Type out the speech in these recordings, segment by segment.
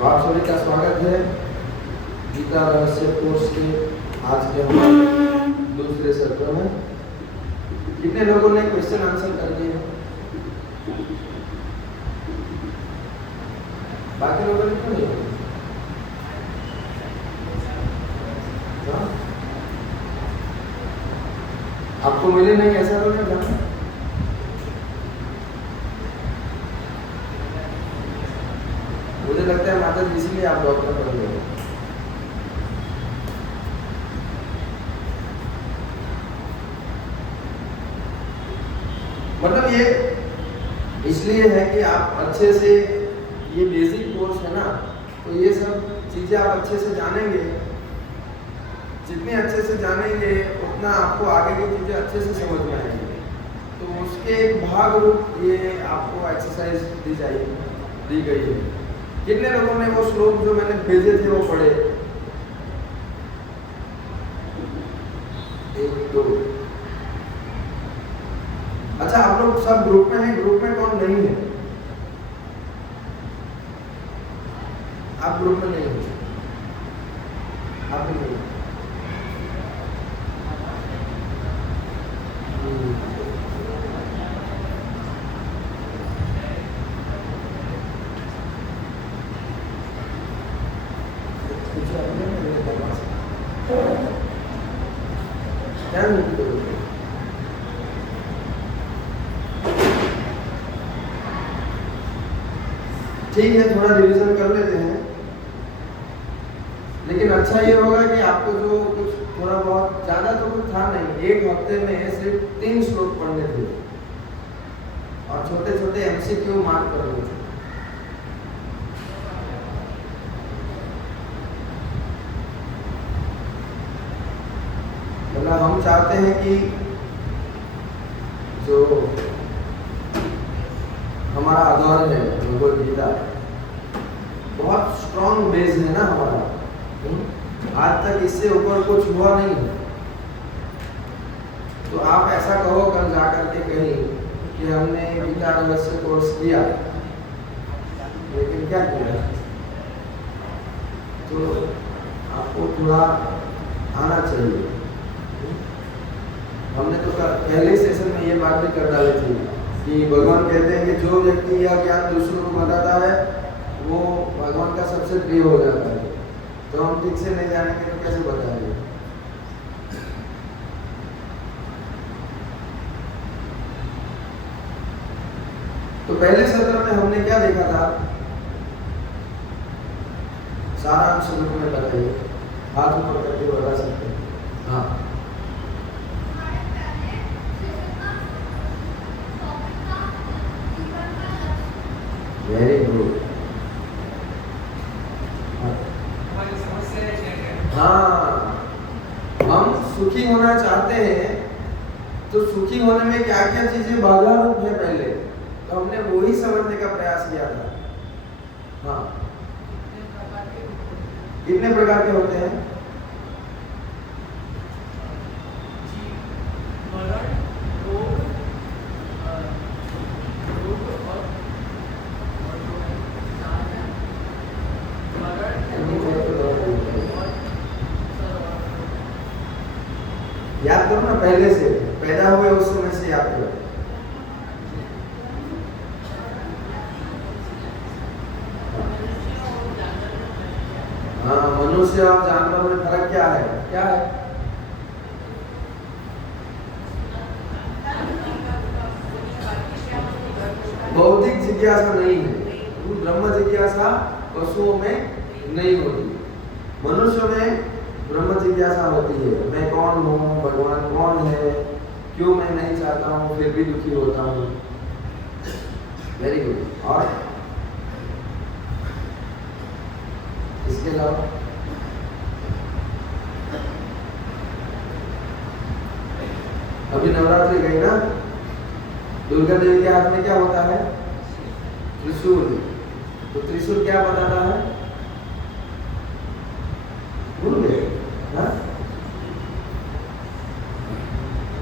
तो आप सभी का स्वागत है गीता रहस्य कोर्स के आज के हमारे दूसरे सत्र में। कितने लोगों ने क्वेश्चन आंसर कर दिए हैं? बाकी लोगों ने क्यों नहीं? आपको मिले नहीं ऐसा तो नहीं था? मुझे लगता है माता जी इसीलिए आप डॉक्टर बन गए। मतलब ये इसलिए है कि आप अच्छे से, ये बेसिक कोर्स है ना, तो ये सब चीजें आप अच्छे से जानेंगे। जितने अच्छे से जानेंगे उतना आपको आगे की चीजें अच्छे से समझ में आएंगी। तो उसके एक भाग रूप ये आपको एक्सरसाइज दी गई है। कितने लोगों ने वो श्लोक जो मैंने भेजे थे वो पढ़े? एक दो। अच्छा, आप लोग सब ग्रुप में हैं? ग्रुप में कौन नहीं है? आप ग्रुप में नहीं हो? आप भी नहीं? ठीक है, थोड़ा रिवीजन कर लेते हैं। लेकिन अच्छा ये होगा कि आपको जो कुछ थोड़ा बहुत, ज्यादा तो कुछ था नहीं, एक हफ्ते में सिर्फ 3 श्लोक पढ़ने थे और छोटे छोटे एमसीक्यू मार्क करने थे। मतलब हम चाहते हैं कि जो हमारा आधार है भगवद गीता, बहुत स्ट्रॉन्ग बेस है ना हमारा। आज तक इससे ऊपर कुछ हुआ नहीं है। तो आप ऐसा कहो कल जाकर के कहीं कि हमने गीता रहस्य कोर्स किया, लेकिन क्या किया? तो आपको थोड़ा आना चाहिए। हमने तो पहले सेशन में ये बात भी कर डाली थी कि भगवान कहते हैं कि जो व्यक्ति यह ज्ञान दूसरों को बताता है वो भगवान का सबसे प्रिय हो जाता है। तो हम ठीक से नहीं जानेंगे तो कैसे बताएंगे? तो पहले सत्र में हमने क्या देखा था? सारांश रूप में बताइए, हाथ ऊपर करके बता सकते हैं। हाँ, वेरी गुड। हाँ, हम सुखी होना चाहते हैं तो सुखी होने में क्या क्या चीजें बाधा रूप है पहले, तो हमने वही समझने का प्रयास किया था। हाँ, कितने प्रकार के होते हैं? याद करो ना, पहले से पैदा हुए उस समय से याद करो। हाँ, मनुष्य और जानवर में फर्क क्या है? क्या है? बौद्धिक जिज्ञासा नहीं है। ब्रह्म जिज्ञासा पशुओं में नहीं होती, मनुष्य में ब्रह्म जिज्ञासा होती है। मैं कौन हूँ, भगवान कौन है, क्यों मैं नहीं चाहता हूँ फिर भी दुखी होता हूँ। Very good. और इसके अलावा अभी नवरात्रि गई ना, दुर्गा देवी के हाथ में क्या होता है? त्रिशूल। तो त्रिशूल क्या बताता है? भूल गए?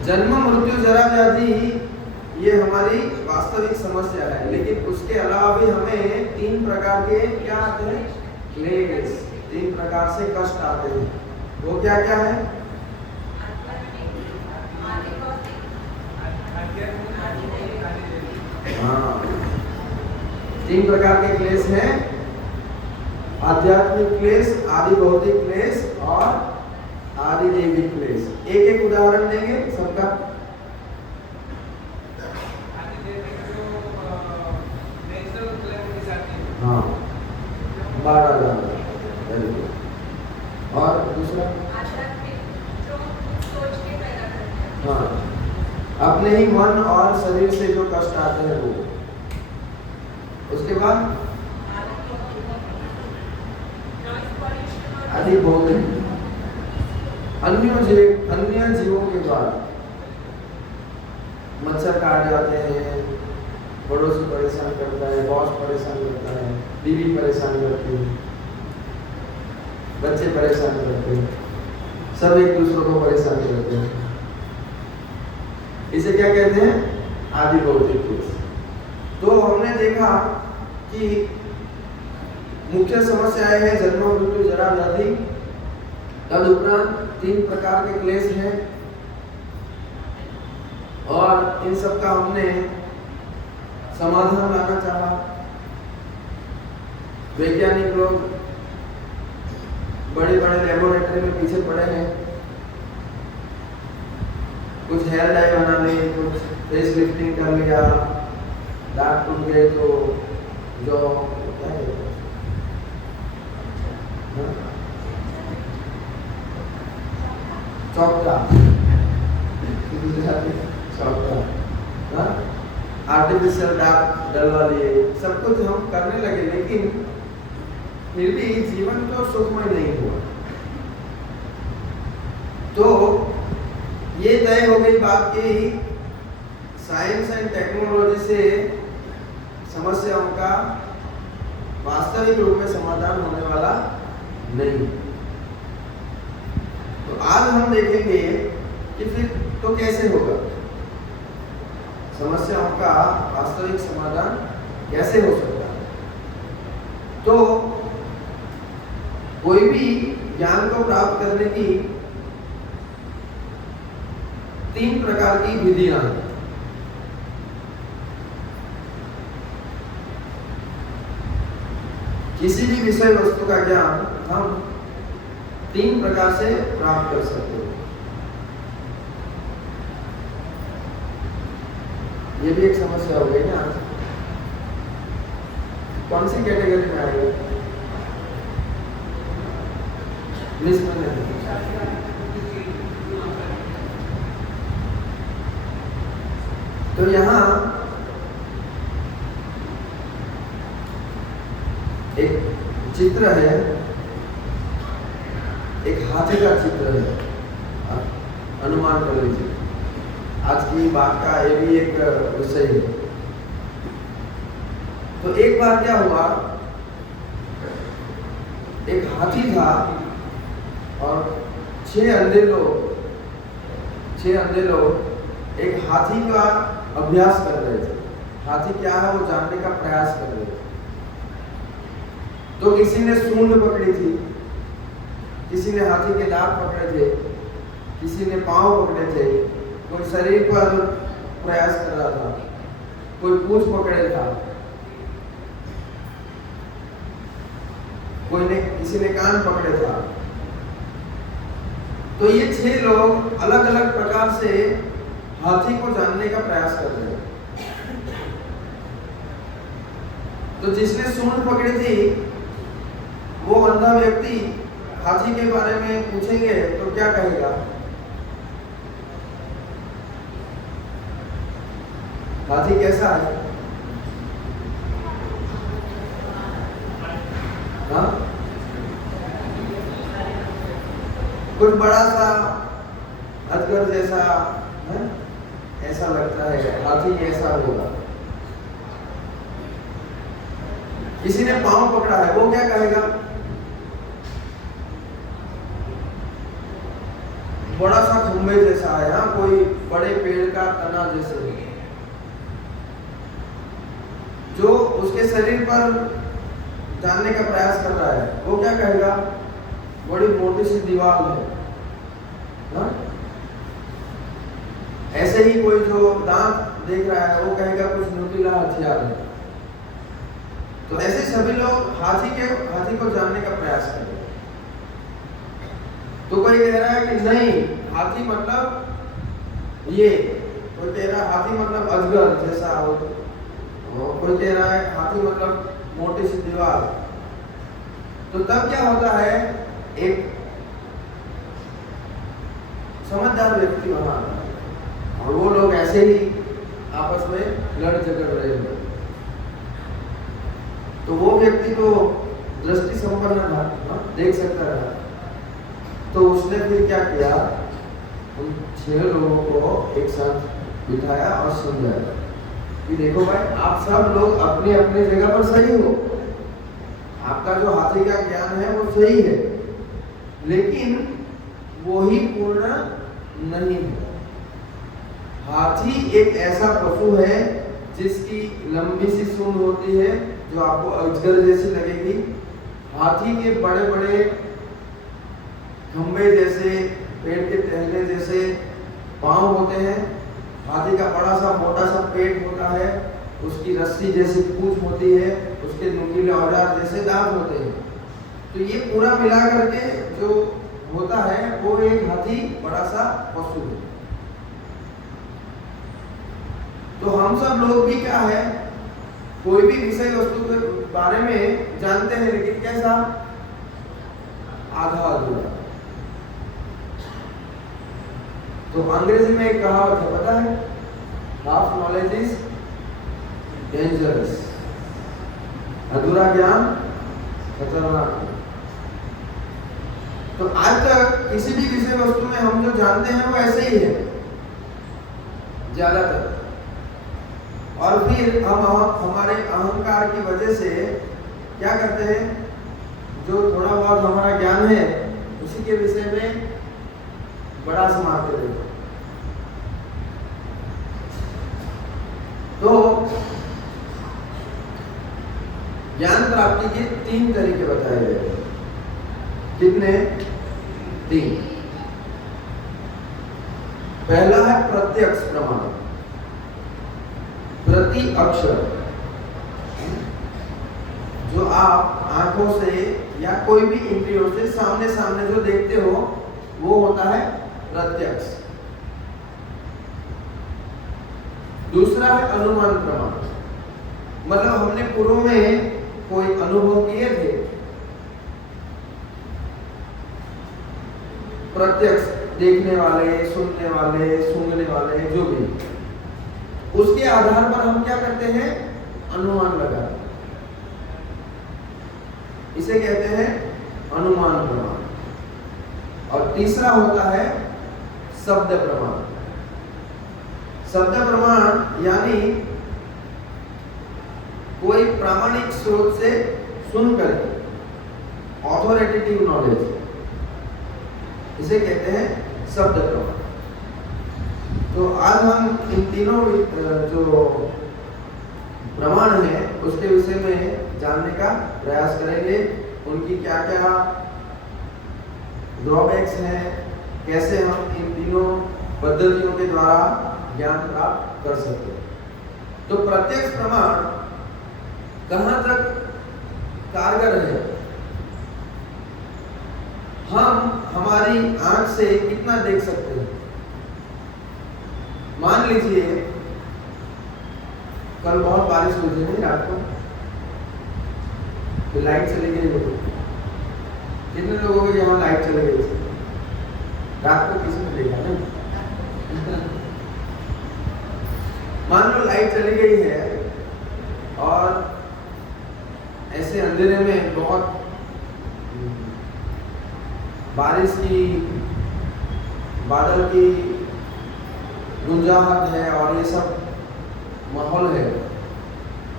जन्म मृत्यु जरा व्याधि ये हमारी वास्तविक समस्या है, लेकिन उसके अलावा भी हमें 3 प्रकार के क्या आते हैं? क्लेश, 3 प्रकार से कष्ट आते हैं। वो क्या क्या है? हाँ, 3 प्रकार के क्लेश हैं, आध्यात्मिक क्लेश, आदि भौतिक क्लेश और आदि दैविक क्लेश। एक एक उदाहरण देंगे सबका। हाँ, 12 जानवर, वेरी गुड। और दूसरा? हाँ, अपने ही मन और शरीर से जो कष्ट आते हैं वो। उसके बाद आदि भौतिक, अन्य जीवों के द्वारा मच्छर काट जाते हैं, पड़ोसी परेशान करता है, बॉस परेशान करता है, बीवी परेशान करती है, बच्चे परेशान करते हैं, सब एक दूसरे को परेशान करते हैं। इसे क्या कहते हैं? आदि भौतिक क्लेश। तो हमने देखा कि मुख्य समस्याएं हैं जन्म, मृत्यु, जरा, व्याधि। तदुपरांत 3 प्रकार के क्लेश हैं और इन सब का हमने समाधान लाना चाहा। वैज्ञानिक लोग बड़े बड़े लेबोरेटरी में पीछे पड़े हैं, कुछ हेयर डाई बना लिए, कुछ फेस लिफ्टिंग कर लिया, दांत टूट गए तो जो क्या है चौका, आर्टिफिशियल दांत डलवा लिए, सब कुछ हम करने लगे, लेकिन फिर भी जीवन तो सुखमय नहीं हुआ। तो ये तय हो गई बात कि साइंस एंड टेक्नोलॉजी से समस्याओं का वास्तविक रूप में समाधान होने वाला नहीं। तो आज हम देखेंगे कि फिर तो कैसे होगा, समस्याओं का वास्तविक समाधान कैसे हो सकता है। तो कोई भी ज्ञान को प्राप्त करने की 3 प्रकार की विधियां हैं। किसी भी विषय वस्तु का ज्ञान हम 3 प्रकार से प्राप्त कर सकते हैं। ये भी एक समस्या हो गई ना। कौन सी कैटेगरी में आएगा? मिस मैंने तो यहाँ एक चित्र है, एक हाथी का चित्र है, अनुमान कर लीजिए। आज की बात का ये भी एक विषय है। तो एक बार क्या हुआ, एक हाथी था और 6 अंधे लोग एक हाथी का अभ्यास कर रहे थे। हाथी क्या है वो जानने का प्रयास कर रहे थे। तो किसी ने सूंड पकड़ी थी, किसी ने हाथी के दांत पकड़े थे, किसी ने पांव पकड़े थे, कोई शरीर पर प्रयास कर रहा था, कोई पूंछ पकड़े था, किसी ने कान पकड़े था। तो ये 6 लोग अलग अलग प्रकार से हाथी को जानने का प्रयास कर रहे हैं। तो जिसने सूंड पकड़ी थी वो अंधा व्यक्ति हाथी के बारे में पूछेंगे तो क्या कहेगा? हाथी कैसा है? हाँ, कुछ बड़ा सा अजगर जैसा है, ऐसा लगता है, हाथी ऐसा होगा। किसी ने पांव पकड़ा है, वो क्या कहेगा? बड़ा सा खंभे जैसा है, हाँ, कोई बड़े पेड़ का तना जैसे, जो उसके शरीर पर जानने का प्रयास कर रहा है, वो क्या कहेगा? बड़ी मोटी सी दीवार है ना? ऐसे ही कोई जो दांत देख रहा है वो कहेगा कुछ नुकीला हथियार है। तो ऐसे सभी लोग हाथी को जानने का प्रयास कर रहे हैं। तो कोई कह रहा है कि नहीं, हाथी मतलब ये, कोई कह रहा है हाथी मतलब अजगर जैसा हो, कोई कह रहा है हाथी मतलब मोटी सी दीवार। तो तब क्या होता है, एक समझदार व्यक्ति वहां आता है और वो लोग ऐसे ही आपस में लड़ झगड़ रहे हैं। तो वो व्यक्ति तो दृष्टि संपन्न था, देख सकता था। तो उसने फिर क्या किया, उन 6 लोगों को एक साथ बिठाया और समझाया कि देखो भाई, आप सब लोग अपने अपने जगह पर सही हो, आपका जो हाथी का ज्ञान है वो सही है, लेकिन वो ही पूर्ण नहीं है। हाथी एक ऐसा पशु है जिसकी लंबी सी सूंड होती है जो आपको अजगर जैसी लगेगी। हाथी के बड़े बड़े खंबे जैसे, पेड़ के टहने जैसे पांव होते हैं। हाथी का बड़ा सा मोटा सा पेट होता है, उसकी रस्सी जैसी पूंछ होती है, उसके नुकीले औजार जैसे दांत होते हैं। तो ये पूरा मिला करके जो होता है वो एक हाथी बड़ा सा पशु है। तो हम सब लोग भी क्या है, कोई भी विषय वस्तु के बारे में जानते हैं, लेकिन कैसा, आधा अधूरा। तो अंग्रेजी में एक कहावत है, पता है, हाफ नॉलेज इज डेंजरस, अधूरा ज्ञान खतरनाक। तो आज तक किसी भी विषय वस्तु में हम जो जानते हैं वो ऐसे ही है ज्यादातर, और फिर हम हमारे अहंकार की वजह से क्या करते हैं, जो थोड़ा बहुत हमारा ज्ञान है उसी के विषय में बड़ा समाते रहते। तो ज्ञान प्राप्ति के 3 तरीके बताए गए हैं। कितने? 3। पहला है प्रत्यक्ष प्रमाण, प्रति अक्षर। जो आप आंखों से या कोई भी इंद्रियों से सामने सामने जो देखते हो वो होता है प्रत्यक्ष। दूसरा है अनुमान प्रमाण, मतलब हमने पूर्व में कोई अनुभव किए थे, प्रत्यक्ष देखने वाले, सुनने वाले, सूंघने वाले, जो भी, उसके आधार पर हम क्या करते हैं, अनुमान लगाते हैं। इसे कहते हैं अनुमान प्रमाण। और तीसरा होता है शब्द प्रमाण। शब्द प्रमाण यानी कोई प्रामाणिक स्रोत से सुनकर, ऑथोरिटेटिव नॉलेज, इसे कहते हैं शब्द प्रमाण। तो आज हम इन तीनों जो प्रमाण है उसके विषय में जानने का प्रयास करेंगे। उनकी क्या क्या ड्रॉबैक्स हैं, कैसे हम इन तीनों पद्धतियों के द्वारा ज्ञान प्राप्त कर सकते हैं। तो प्रत्यक्ष प्रमाण कहाँ तक कारगर है? हम हमारी आंख से कितना देख सकते हैं? मान लीजिए कल बहुत बारिश हुई थी नहीं रात को, तो लाइट चली गई हो। कितने लोगों के यहाँ लाइट चली गई थी रात को? किसी ने देखा नहीं? मान लो लाइट चली गई है और ऐसे अंधेरे में बहुत बारिश की, बादल की गुंजाहट है और ये सब माहौल है,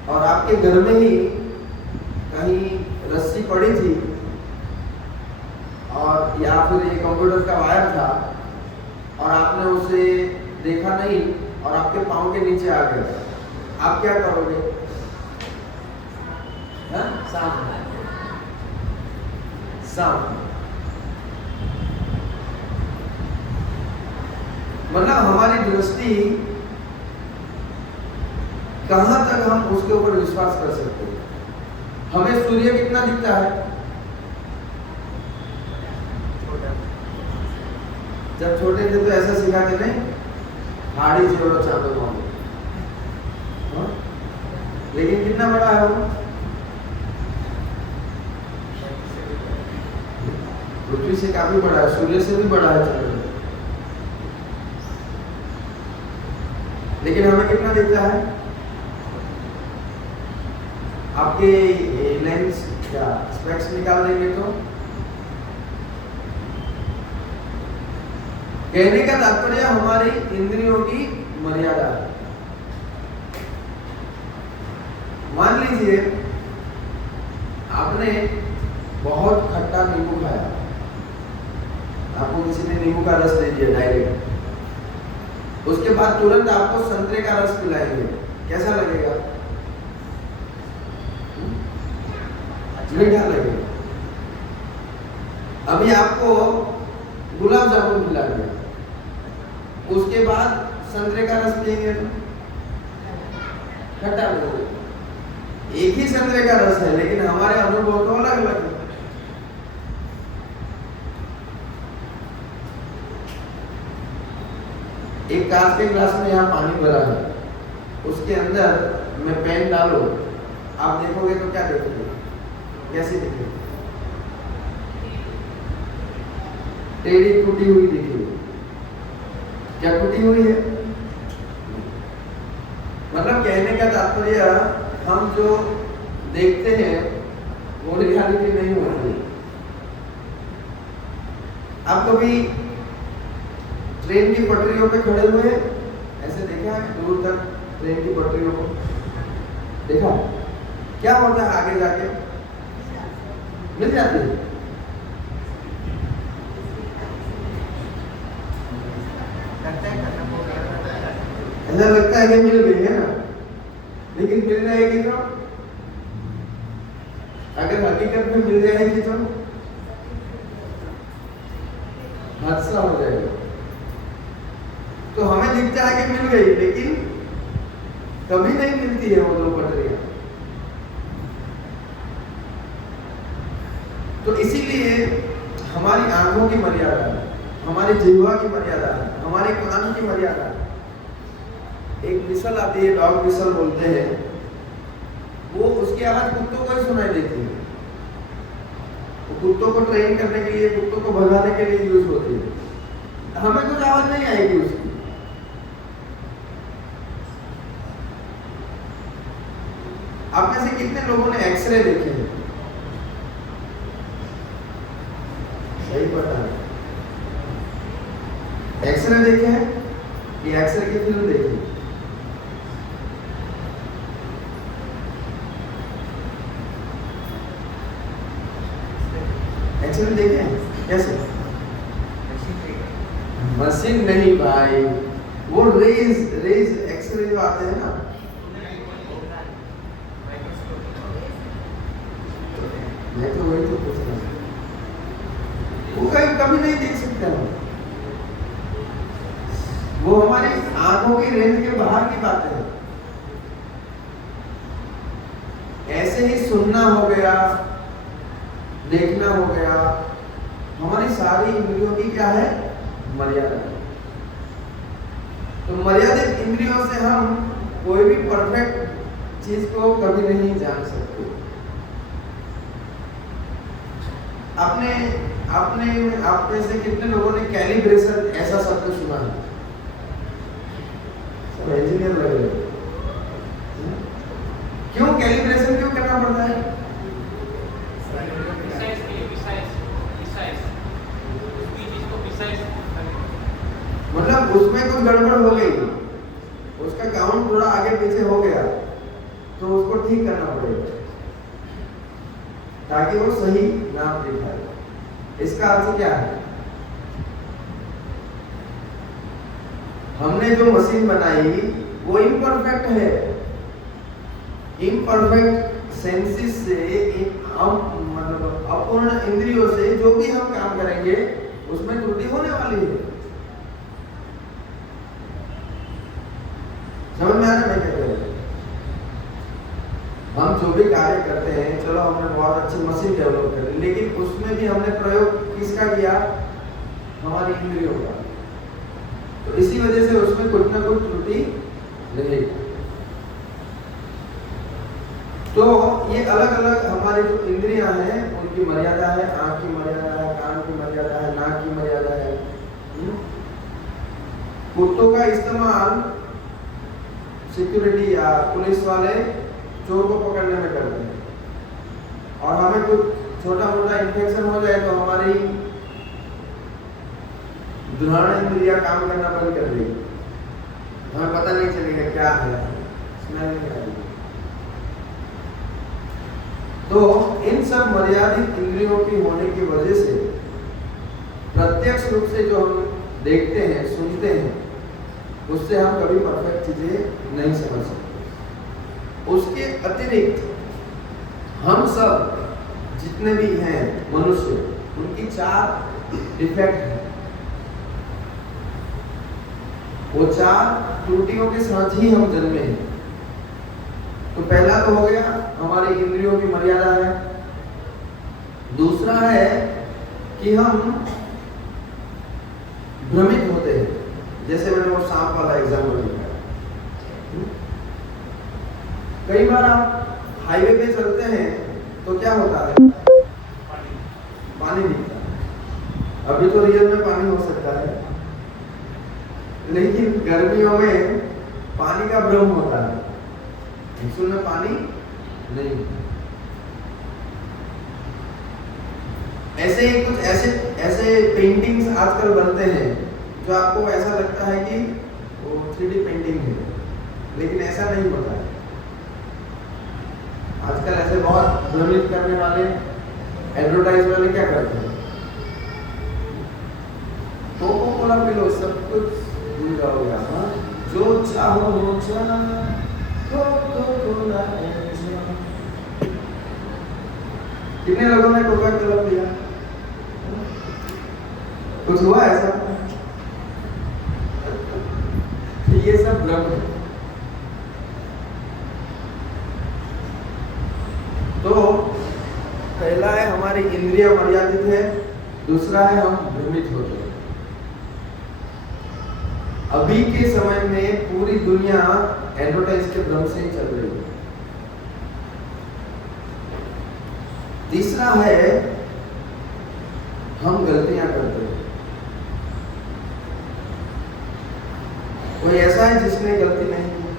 और आपके घर में ही कहीं रस्सी पड़ी थी और या फिर ये कंप्यूटर का वायर था और आपने उसे देखा नहीं और आपके पाँव के नीचे आ गया, आप क्या करोगे? हाँ? साम। मतलब हमारी दृष्टि कहां तक हम उसके ऊपर विश्वास कर सकते हैं। हमें सूर्य कितना दिखता है? जब छोटे थे तो ऐसा सिखाते नहीं, हाड़ी जोड़ो चांदो मानो। लेकिन कितना बड़ा है वो? पृथ्वी से काफी बड़ा है, सूर्य से भी बड़ा है चंद्र। लेकिन हमें कितना दिखता है? आपके लेंस या स्पेक्स निकाल देंगे तो कहने का तात्पर्य हमारी इंद्रियों की मर्यादा है। मान लीजिए आपने बहुत खट्टा नींबू खाया, आपको किसी ने नींबू का रस दे दिया डायरेक्ट, उसके बाद तुरंत आपको संतरे का रस पिलाएंगे, कैसा लगेगा? मीठा लगेगा। अभी आपको गुलाब जामुन पिला दिया, उसके बाद संतरे का रस पिएंगे तो खट्टा लगेगा। एक ही संतरे का रस है, लेकिन हमारे अनुभव तो अलग अलग है। एक कांच के ग्लास में यहाँ पानी भरा है, उसके अंदर में पेन डालो, आप देखोगे तो क्या देखोगे? कैसे दिखेगी? टेढ़ी टूटी हुई दिखेगी। क्या टूटी हुई है? मतलब कहने का तात्पर्य हम जो देखते हैं वो रियलिटी नहीं होती। आप कभी ट्रेन की पटरियों पे खड़े हुए ऐसे देखा है? दूर तक ट्रेन की पटरियों को देखा? क्या होता है आगे जाके? मिल जाती है। ऐसा लगता है कि मिल गई है ना, लेकिन मिल जाएगी तो, अगर हकीकत में मिल जाएगी तो हादसा हो जाएगा। तो हमें दिखता है कि मिल गई, लेकिन कभी नहीं मिलती है वो दो पटरियां। तो इसीलिए हमारी आंखों की मर्यादा है, हमारी जिह्वा की मर्यादा है, हमारे कान की मर्यादा है। एक विसल आती है, डॉग विसल बोलते हैं, वो उसकी आवाज कुत्तों को ही सुनाई देती है। वो कुत्तों को ट्रेन करने के लिए, कुत्तों को भगाने के लिए यूज होती है। हमें कुछ आवाज नहीं आएगी उसकी। आप में से कितने लोगों ने एक्सरे देखे हैं? सही पता है। एक्सरे देखे हैं कि एक्सरे की फिल्म देखी? एक्सरे देखे हैं? कैसे? मशीन नहीं भाई, वो रेज एक्सरे जो आते हैं ना, मैं तो वही तो पूछ रहा हूँ। वो कभी नहीं देख सकते हम, वो हमारी आंखों की रेंज के बाहर की बातें हैं। ऐसे ही सुनना हो गया, देखना हो गया, हमारी सारी इंद्रियों की क्या है? मर्यादा। तो मर्यादित इंद्रियों से हम कोई भी परफेक्ट चीज को कभी नहीं जान सकते। आप में से कितने लोगों ने कैलिब्रेशन ऐसा शब्द सुना है? सब इंजीनियर लग रहे हैं। क्यों कैलिब्रेशन क्यों करना पड़ता है? मतलब उसमें कोई गड़बड़ हो गई, उसका काउंट थोड़ा आगे पीछे हो गया, तो उसको ठीक करना पड़ेगा ताकि वो सही नाम दिखाए। इसका अर्थ क्या है? हमने जो मशीन बनाई वो इम्परफेक्ट है। इम्परफेक्ट सेंसेस से, इन मतलब अपूर्ण इंद्रियों से जो भी हम काम करेंगे उसमें त्रुटि होने वाली है। समझ में आ रहा है मैं कहते हैं? हम जो भी कार्य करते हैं, चलो हमने बहुत अच्छी मशीन डेवलप कर ली, लेकिन उसमें भी हमने प्रयोग किसका किया? हमारी इंद्रियों का। तो इसी वजह से उसमें कुछ ना कुछ त्रुटि रहेगी। तो ये अलग अलग हमारी जो इंद्रियां हैं उनकी मर्यादा है। आंख की मर्यादा है, कान की मर्यादा है, नाक की मर्यादा है। कुत्तों का इस्तेमाल सिक्योरिटी या पुलिस वाले चोर को पकड़ने में करते हैं, और हमें कुछ छोटा मोटा इन्फेक्शन हो जाए तो हमारी ग्रहण इंद्रिया काम करना बंद कर देगी, हमें पता नहीं चलेगा क्या है, स्मेल नहीं आएगी। तो इन सब मर्यादित इंद्रियों की होने की वजह से प्रत्यक्ष रूप से जो हम देखते हैं, सुनते हैं, उससे हम कभी परफेक्ट चीजें नहीं समझ सकते। उसके अतिरिक्त हम सब जितने भी हैं मनुष्य, उनकी 4 डिफेक्ट हैं। वो 4 त्रुटियों के साथ ही हम जन्मे हैं। तो पहला तो हो गया हमारी इंद्रियों की मर्यादा है। दूसरा है कि हम भ्रमित होते हैं, जैसे मैंने वो सांप वाला एग्जाम्पल दिया। कई बार आप हाईवे पे चलते हैं तो क्या होता है? पानी दिखता है। अभी तो रियल में पानी हो सकता है, लेकिन गर्मियों में पानी का भ्रम होता है, मानसून में पानी नहीं। ऐसे ही कुछ ऐसे पेंटिंग्स आजकल बनते हैं जो आपको ऐसा लगता है कि वो 3D पेंटिंग है, लेकिन ऐसा नहीं होता है। आजकल ऐसे बहुत भ्रमित करने वाले एडवर्टाइज वाले क्या करते हैं? कोको कोला पी लो, सब कुछ भूल जाओगे आप। जो चाहो वो कोको कोला। कितने लोगों ने कोका कोला पिया? कुछ हुआ ऐसा? ये सब भ्रम है। तो पहला है हमारी इंद्रियां मर्यादित है, दूसरा है हम भ्रमित होते हैं। अभी के समय में पूरी दुनिया एडवर्टाइज के भ्रम से ही चल रही है। तीसरा है हम गलतियां करते हैं। कोई ऐसा है जिसने गलती नहीं की,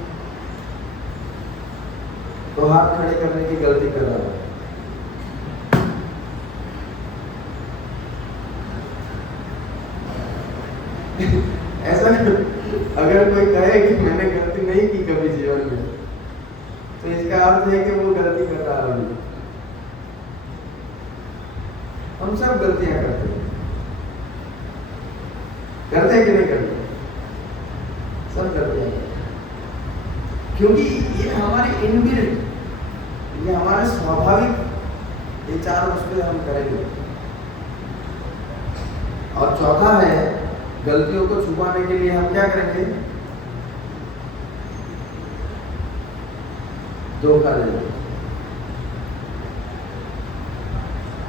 तो हाथ खड़े करने की गलती कर रहा है। ऐसा अगर कोई कहे कि मैंने गलती नहीं की कभी जीवन में, तो इसका अर्थ है कि वो गलती कर रहा है। हम सब गलतियां करते हैं कि नहीं करते? सब गलतियां करते हैं, क्योंकि ये हमारे इनबिल्ट, ये हमारे स्वाभाविक ये 4 वस्तुएं हम करेंगे। और चौथा है गलतियों को छुपाने के लिए हम क्या करेंगे? धोखा देंगे।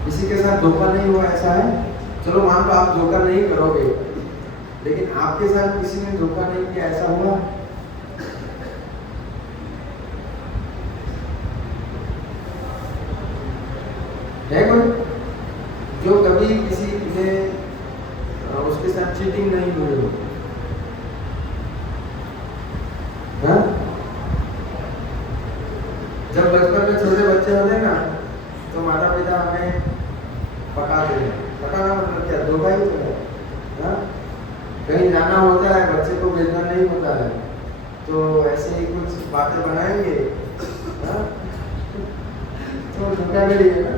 किसी के साथ धोखा नहीं हुआ ऐसा है? चलो मान लो आप धोखा नहीं करोगे, लेकिन आपके साथ किसी ने धोखा नहीं किया, ऐसा हुआ? है कोई जो कभी किसी ने उसके साथ चीटिंग नहीं हुई हो? जब बचपन में छोटे बच्चे होते हैं ना, तो माता पिता हमें पकाते हैं। पकाना मतलब क्या? धोखा ही होता है। कहीं जाना होता है, बच्चे को भेजना नहीं होता है, तो ऐसे ही कुछ बातें बनाएंगे, तो धोखा के लिए ना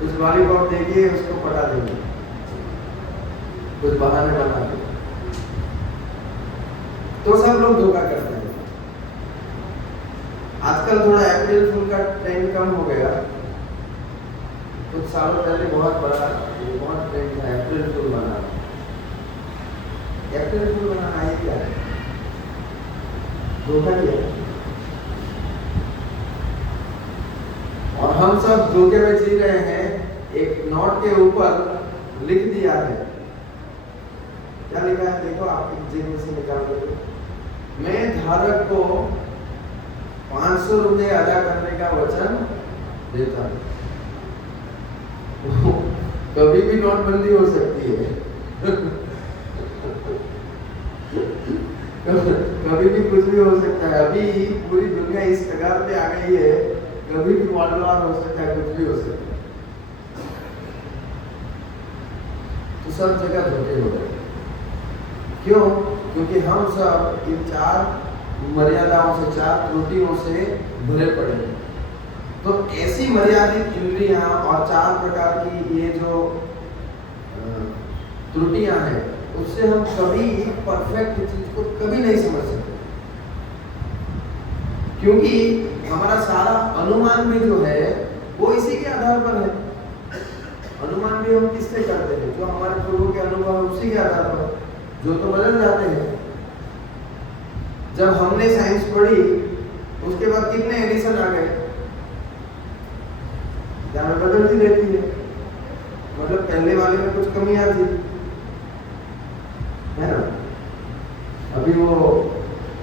कुछ लॉलीपॉप देंगे, उसको पटा देंगे, कुछ बहाने बना के। तो सब लोग धोखा करते हैं। आजकल थोड़ा अप्रैल फूल का ट्रेंड कम हो गया, कुछ सालों पहले बहुत ट्रेंड था अप्रैल फूल बनाना। अप्रैल फूल बनाना है क्या, धोखा दिया, और हम सब धोखे में जी रहे हैं। एक नोट के ऊपर लिख दिया है, क्या लिखा है देखो, आपकी जेब में से निकाल दो, मैं धारक को 500 रुपये अदा करने का वचन देता हूं। कभी भी नोटबंदी हो सकती है कभी भी कुछ भी हो सकता है। अभी पूरी दुनिया इस कगार पे आ गई है, कभी भी वर्ल्ड वॉर हो सकता है, कुछ भी हो सकता है। तो सब जगह धोखे हो रहे, क्यों? क्योंकि हम सब इन 4 मर्यादाओं से, 4 त्रुटियों से भरे पड़े हैं। तो ऐसी मर्यादित इंद्रियां और 4 प्रकार की ये जो त्रुटियां हैं, उससे हम कभी परफेक्ट चीज को कभी नहीं समझ सकते, क्योंकि हमारा सारा अनुमान भी जो है वो इसी के आधार पर है। अनुमान भी हम किससे करते हैं? जो हमारे पूर्वों के अनुभव है उसी के आधार पर, जो तो बदल जाते हैं। जब हमने साइंस पढ़ी उसके बाद कितने एडिशन आ गए, जहाँ बदलती रहती है। मतलब पहले वाले में कुछ कमियां थी, है ना। अभी वो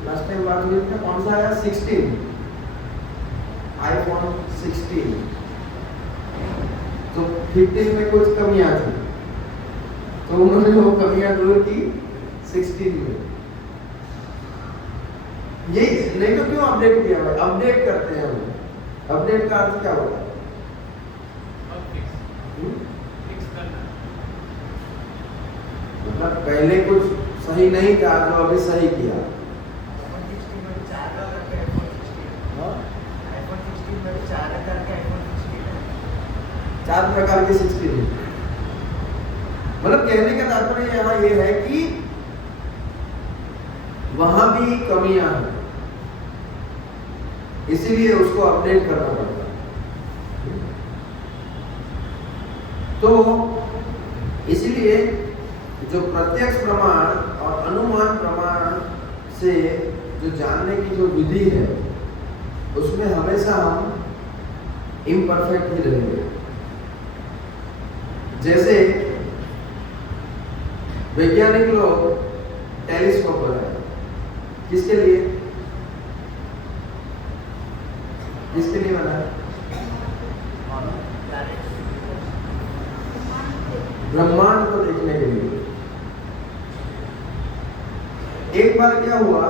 लास्ट टाइम बात हुई थी, कौन सा आया, 16, आईफोन 16, तो 15 में कुछ कमियां थी, तो उन्होंने वो कमियां दूर की 16 में। ये नहीं तो क्यों अपडेट किया भाई, अपडेट करते हैं हम। अपडेट का अर्थ क्या होता है? मतलब पहले कुछ सही नहीं था जो अभी सही किया। चार प्रकार के 16, मतलब कहने का तात्पर्य यहाँ ये है कि वहां भी कमियां हैं, इसीलिए उसको अपडेट करना पड़ता है। तो इसीलिए जो प्रत्यक्ष प्रमाण और अनुमान प्रमाण से जो जानने की जो विधि है, उसमें हमेशा हम इम्परफेक्ट ही रहेंगे। जैसे वैज्ञानिक लोग टेलीस्कोप बनाए, किसके लिए? किसके लिए बनाया? ब्रह्मांड को देखने के लिए। एक बार क्या हुआ,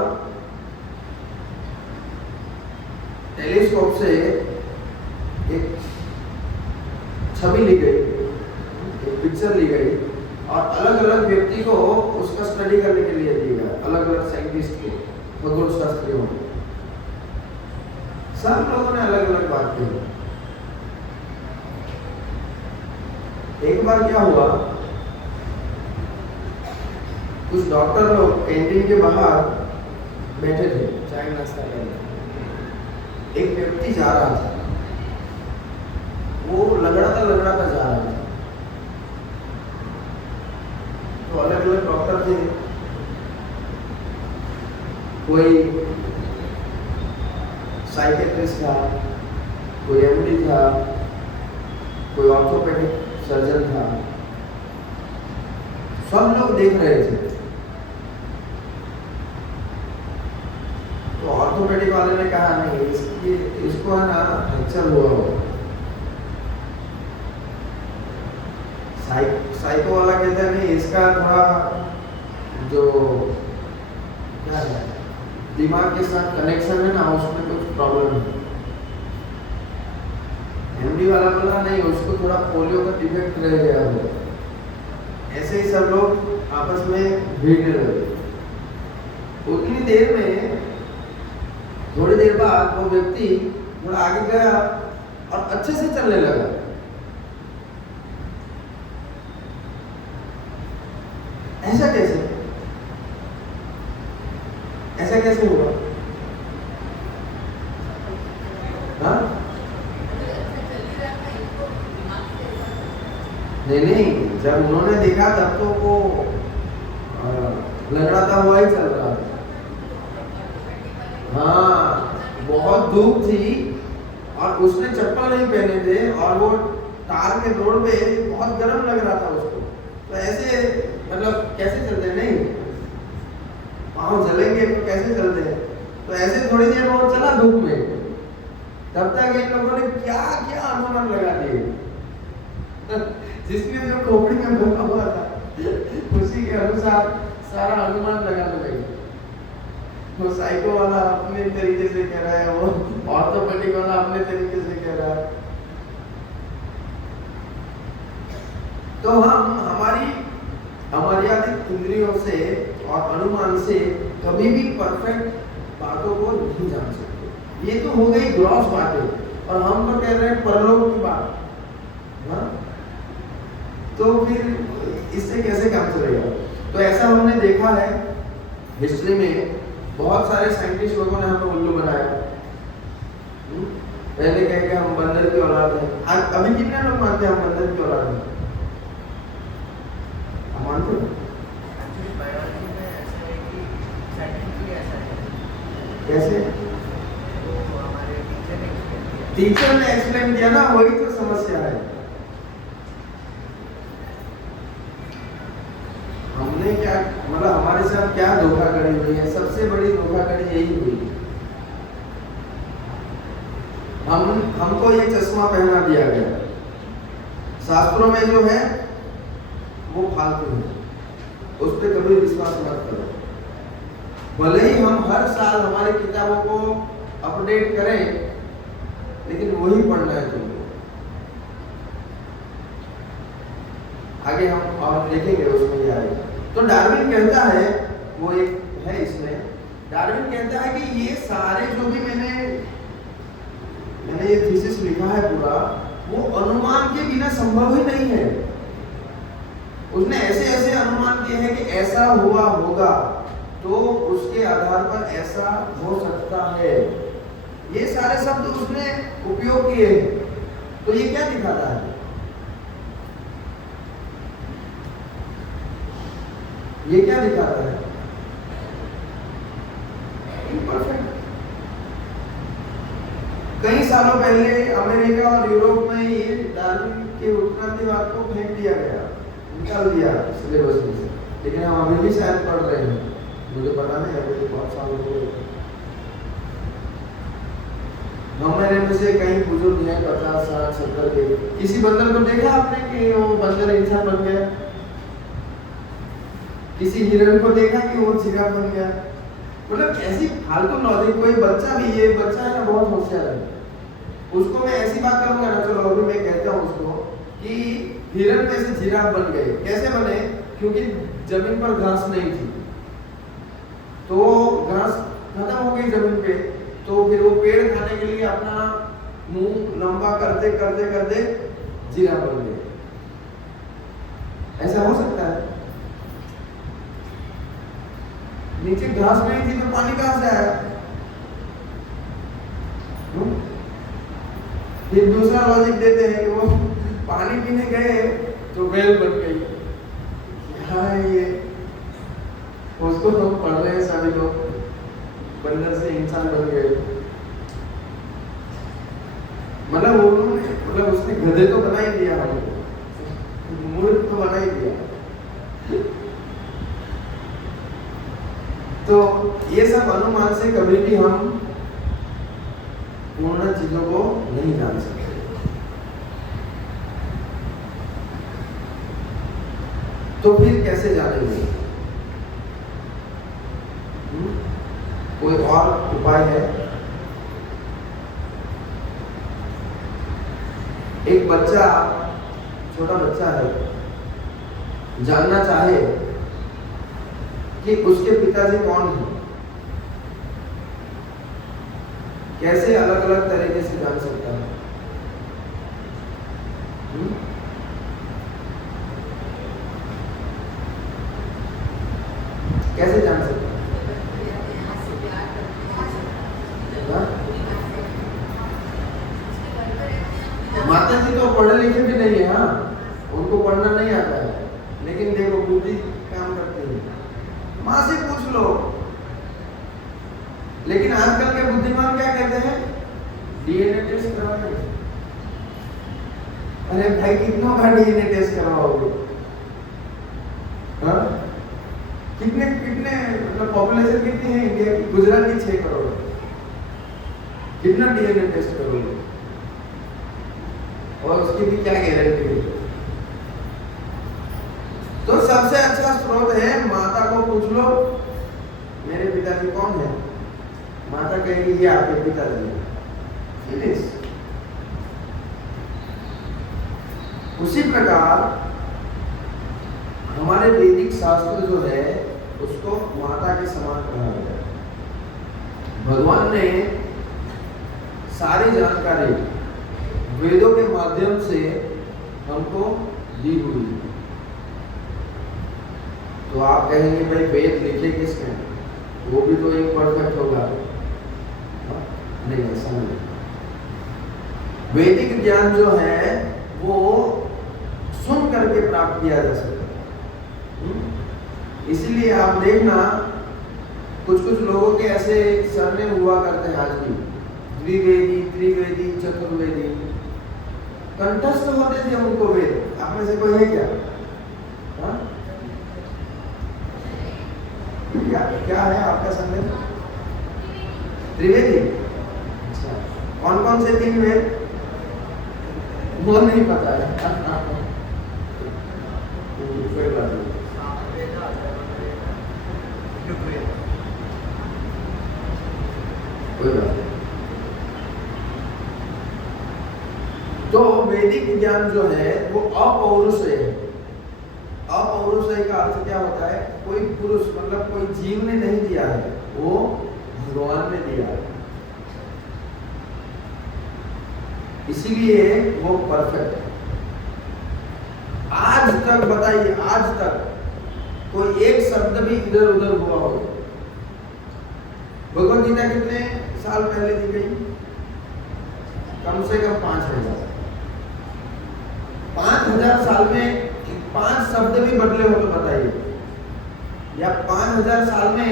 टेलीस्कोप से एक छवि ली गई, एक पिक्चर ली गई, और अलग अलग व्यक्ति को उसका स्टडी करने के लिए दिया गया, अलग अलग साइंटिस्ट को, खगोल शास्त्रियों को। सब लोगों ने अलग अलग बात की। एक बार क्या हुआ, कुछ डॉक्टर लोग कैंटीन के बाहर बैठे थे चाय नाश्ता करने। एक व्यक्ति जा रहा था, वो लगड़ाता जा रहा था। तो अलग अलग डॉक्टर थे, कोई साइकेट्रिस्ट था, कोई एमडी था, कोई ऑर्थोपेडिक सर्जन था। सब लोग देख रहे थे। तो ऑर्थोपेडिक वाले ने कहा नहीं, इसको है ना फ्रैक्चर हुआ हो। साइको वाला कहता है नहीं, इसका थोड़ा जो क्या है दिमाग के साथ कनेक्शन है ना, उसमें कुछ प्रॉब्लम है। एमडी वाला बोला नहीं, उसको थोड़ा पोलियो का डिफेक्ट रह गया हो। ऐसे ही सब लोग आपस में भिड़ने लगे। उतनी देर में, थोड़ी देर बाद वो व्यक्ति थोड़ा आगे गया और अच्छे से चलने लगा। ऐसा कैसे? ऐसा कैसे हुआ? नहीं नहीं, जब उन्होंने देखा तब तो वो लंगड़ाता हुआ ही चल रहा था। हाँ, बहुत धूप थी और उसने चप्पल नहीं पहने थे और वो तार के रोड पे बहुत गर्म लग रहा था उसको। तो ऐसे मतलब कैसे चलते हैं, नहीं पाँव जलेंगे तो कैसे चलते हैं, तो ऐसे थोड़ी देर वो चला धूप में। तब तक इन लोगों ने क्या क्या अनुमान लगा दिए जिसमें जो खोपड़ी में भरा हुआ था उसी के अनुसार सारा अनुमान लगा लगाई। वो साइको वाला अपने तरीके से कह रहा है, वो ऑर्थोपेडिक वाला अपने तरीके से कह रहा है। तो हम हमारी अमर्यादित इंद्रियों से और अनुमान से कभी भी परफेक्ट बातों को नहीं जान सकते। ये तो हो गई ग्रॉस बातें, और हम तो कह रहे हैं परलोक की बात। हाँ? तो फिर इससे कैसे काम चलेगा? तो ऐसा हमने देखा है हिस्ट्री में, बहुत सारे साइंटिस्ट लोगों ने हमें उल्लू बनाया। पहले कह के हम बंदर की औलाद हैं। आज अभी कितने लोग मानते हैं हम बंदर की औलाद हैं? हम मानते हैं? कैसे? टीचर ने एक्सप्लेन किया ना, वही तो समस्या है। हमने क्या मतलब हमारे साथ क्या धोखाधड़ी हुई है? सबसे बड़ी धोखाधड़ी यही हुई, हमको ये चश्मा पहना दिया गया। शास्त्रों में जो है वो फालतू है, उस पर कभी विश्वास मत करो। भले ही हम हर साल हमारी किताबों को अपडेट करें, लेकिन वही पढ़ना है तुमको। आगे हम और देखेंगे उसमें ये आएगा। तो डार्विन कहता है, वो एक है इसमें, डार्विन कहता है कि ये सारे जो भी मैंने ये थीसिस लिखा है पूरा, वो अनुमान के बिना संभव ही नहीं है। उसने ऐसे ऐसे अनुमान किए हैं कि ऐसा हुआ होगा, तो उसके आधार पर ऐसा हो सकता है। ये सारे शब्द उसने उपयोग किए हैं। तो ये क्या दिखाता है? ये क्या दिखाता है? इम्परफेक्ट। कई सालों पहले अमेरिका और यूरोप में ये डार्विन के उत्क्रांतिवाद को फेंक दिया गया, निकाल दिया सिलेबस में से। लेकिन हम अभी भी शायद पढ़ रहे हैं, मुझे पता नहीं, अभी तो बहुत साल हो गए। हमारे में से कई बुजुर्ग हैं 50, 60, 70 के। किसी बंदर को देखा आपने कि वो बंदर इंसान बन गया? किसी हिरण को देखा कि वो जिराफ बन गया? मतलब ऐसी फालतू लॉजिक। कोई बच्चा भी, ये बच्चा है ना बहुत होशियार है, उसको मैं ऐसी बात करूंगा ना, चलो अभी मैं कहता हूँ उसको कि हिरण में से जिराफ बन गए। कैसे बने? क्योंकि जमीन पर घास नहीं थी, तो घास खत्म हो गई जमीन पे, तो फिर वो पेड़ खाने के लिए अपना मुंह लंबा करते करते करते जिराफ बन गए। ऐसा हो सकता है? नीचे घास नहीं थी तो पानी कहां से आया? फिर दूसरा लॉजिक देते हैं कि वो पानी पीने गए तो वेल बन गई। हाँ, ये उसको तो पढ़ रहे हैं सभी लोग, बंदर से इंसान बन गए। मतलब उन्होंने, मतलब उसने गधे तो बना ही दिया, हमको मूर्ख तो बना ही दिया। तो ये सब अनुमान से कभी भी हम पूर्ण चीजों को नहीं जान सकते। तो फिर कैसे जानेंगे? कोई और उपाय है? एक बच्चा, छोटा बच्चा है, जानना चाहे कि उसके पिताजी कौन हैं, कैसे अलग अलग तरीके से जान सकता है? कैसे जान सकता है? माता जी तो पढ़े लिखे भी नहीं है। हाँ, उनको पढ़ना नहीं आता है, लेकिन देखो बुद्धि काम करती है। माँ से पूछ लो। लेकिन आजकल के बुद्धिमान क्या कहते हैं? डीएनए टेस्ट करवाएंगे। अरे भाई कितनों का डीएनए टेस्ट करवाओगे? हाँ, कितने कितने मतलब पॉपुलेशन कितनी है इंडिया की? गुजरात की 6 करोड़। कितना डीएनए टेस्ट करोगे? और उसकी भी क्या गारंटी है? तो सबसे अच्छा स्रोत है, माता को पूछ लो मेरे पिताजी कौन है, माता कहेगी ये आपके पिताजी हैं। फिनिश। उसी प्रकार हमारे वैदिक शास्त्र जो है उसको माता के समान कहा गया है। भगवान ने सारी जानकारी वेदों के माध्यम से हमको दी हुई है। तो आप कहेंगे भाई वेद लिखे किसने? वो भी तो एक परफेक्ट होगा। नहीं, ऐसा नहीं। वैदिक ज्ञान जो है वो सुन करके प्राप्त किया जा सकता है। इसीलिए आप देखना कुछ कुछ लोगों के ऐसे सरनेम हुआ करते हैं आज भी, द्विवेदी, त्रिवेदी, चतुर्वेदी। कंठस्थ होते थे उनको वेद। आप में से कोई है क्या? हाँ? क्या है आपका संदेश? त्रिवेदी। अच्छा, कौन कौन से 3 वेद? वो नहीं पता है। कोई बात नहीं। कोई बात नहीं। तो वैदिक ज्ञान जो है वो अपौरुषेय है। अपौरुषेय का अर्थ क्या होता है? कोई पुरुष मतलब कोई जीव ने नहीं दिया है, वो भगवान ने दिया है। इसीलिए वो परफेक्ट है। आज तक बताइए, आज तक कोई एक शब्द भी इधर उधर हुआ हो? भगवद गीता कितने साल पहले दी गई? कम से कम 5000। 5000 साल में 5 शब्द भी बदले हो तो बताइए, या 5000 साल में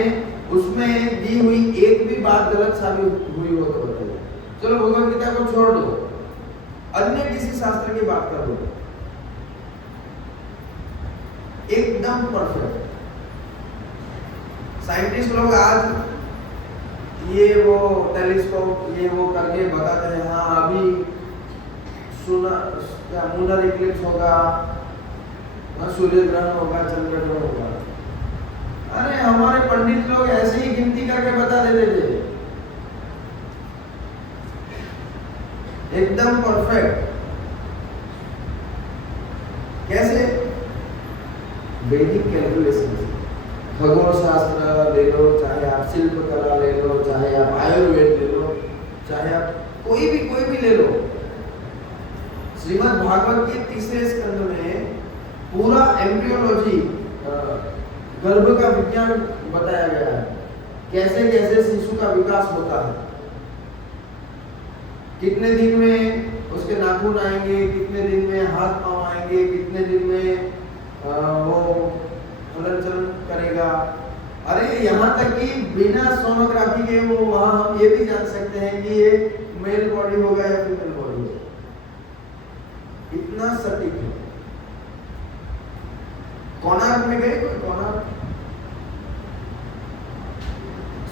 उसमें दी हुई एक भी बात गलत साबित हुई हो तो बताइए। चलो भगवद गीता को छोड़ दो, अन्य किसी शास्त्र की बात कर दो, एकदम परफेक्ट। साइंटिस्ट लोग आज ये वो टेलीस्कोप ये वो करके बताते हैं, हाँ अभी सुना क्या लूनर इक्लिप्स होगा, सूर्य ग्रहण होगा, चंद्र ग्रहण होगा। अरे हमारे पंडित लोग ऐसे ही गिनती करके बता देते थे, एकदम परफेक्ट। कैसे? वैदिक कैलकुलेशन से। खगोल शास्त्र ले लो, चाहे आप शिल्प कला ले लो, चाहे आप आयुर्वेद ले लो, चाहे आप कोई भी ले लो। श्रीमद् भागवत के 3रे स्कंद में पूरा एम्ब्रियोलॉजी गर्भ का विज्ञान बताया गया है, कैसे कैसे शिशु का विकास होता है, कितने दिन में उसके नाखून आएंगे, कितने दिन में हाथ पांव आएंगे, कितने दिन में वो हलन चलन करेगा। अरे यहाँ तक कि बिना सोनोग्राफी के वो वहां हम ये भी जान सकते हैं कि ये मेल बॉडी होगा या फीमेल बॉडी होगा। इतना सटीक है। कोणार्क में गए? कोणार्क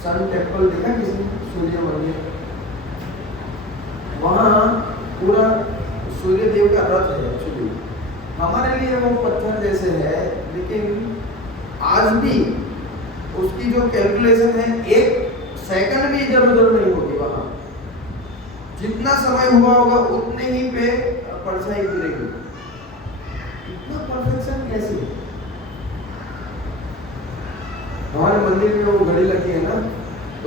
सन टेम्पल देखा किसी? सूर्य मंदिर, वहां पूरा सूर्य देव का रथ है। एक्चुअली हमारे लिए वो पत्थर जैसे है, लेकिन आज भी उसकी जो कैलकुलेशन है 1 सेकंड भी इधर उधर नहीं होगी। वहां जितना समय हुआ होगा उतने ही पे परछाई गिरेगी। इतना परफेक्शन कैसे? हमारे मंदिर में वो घड़ी लगी है ना,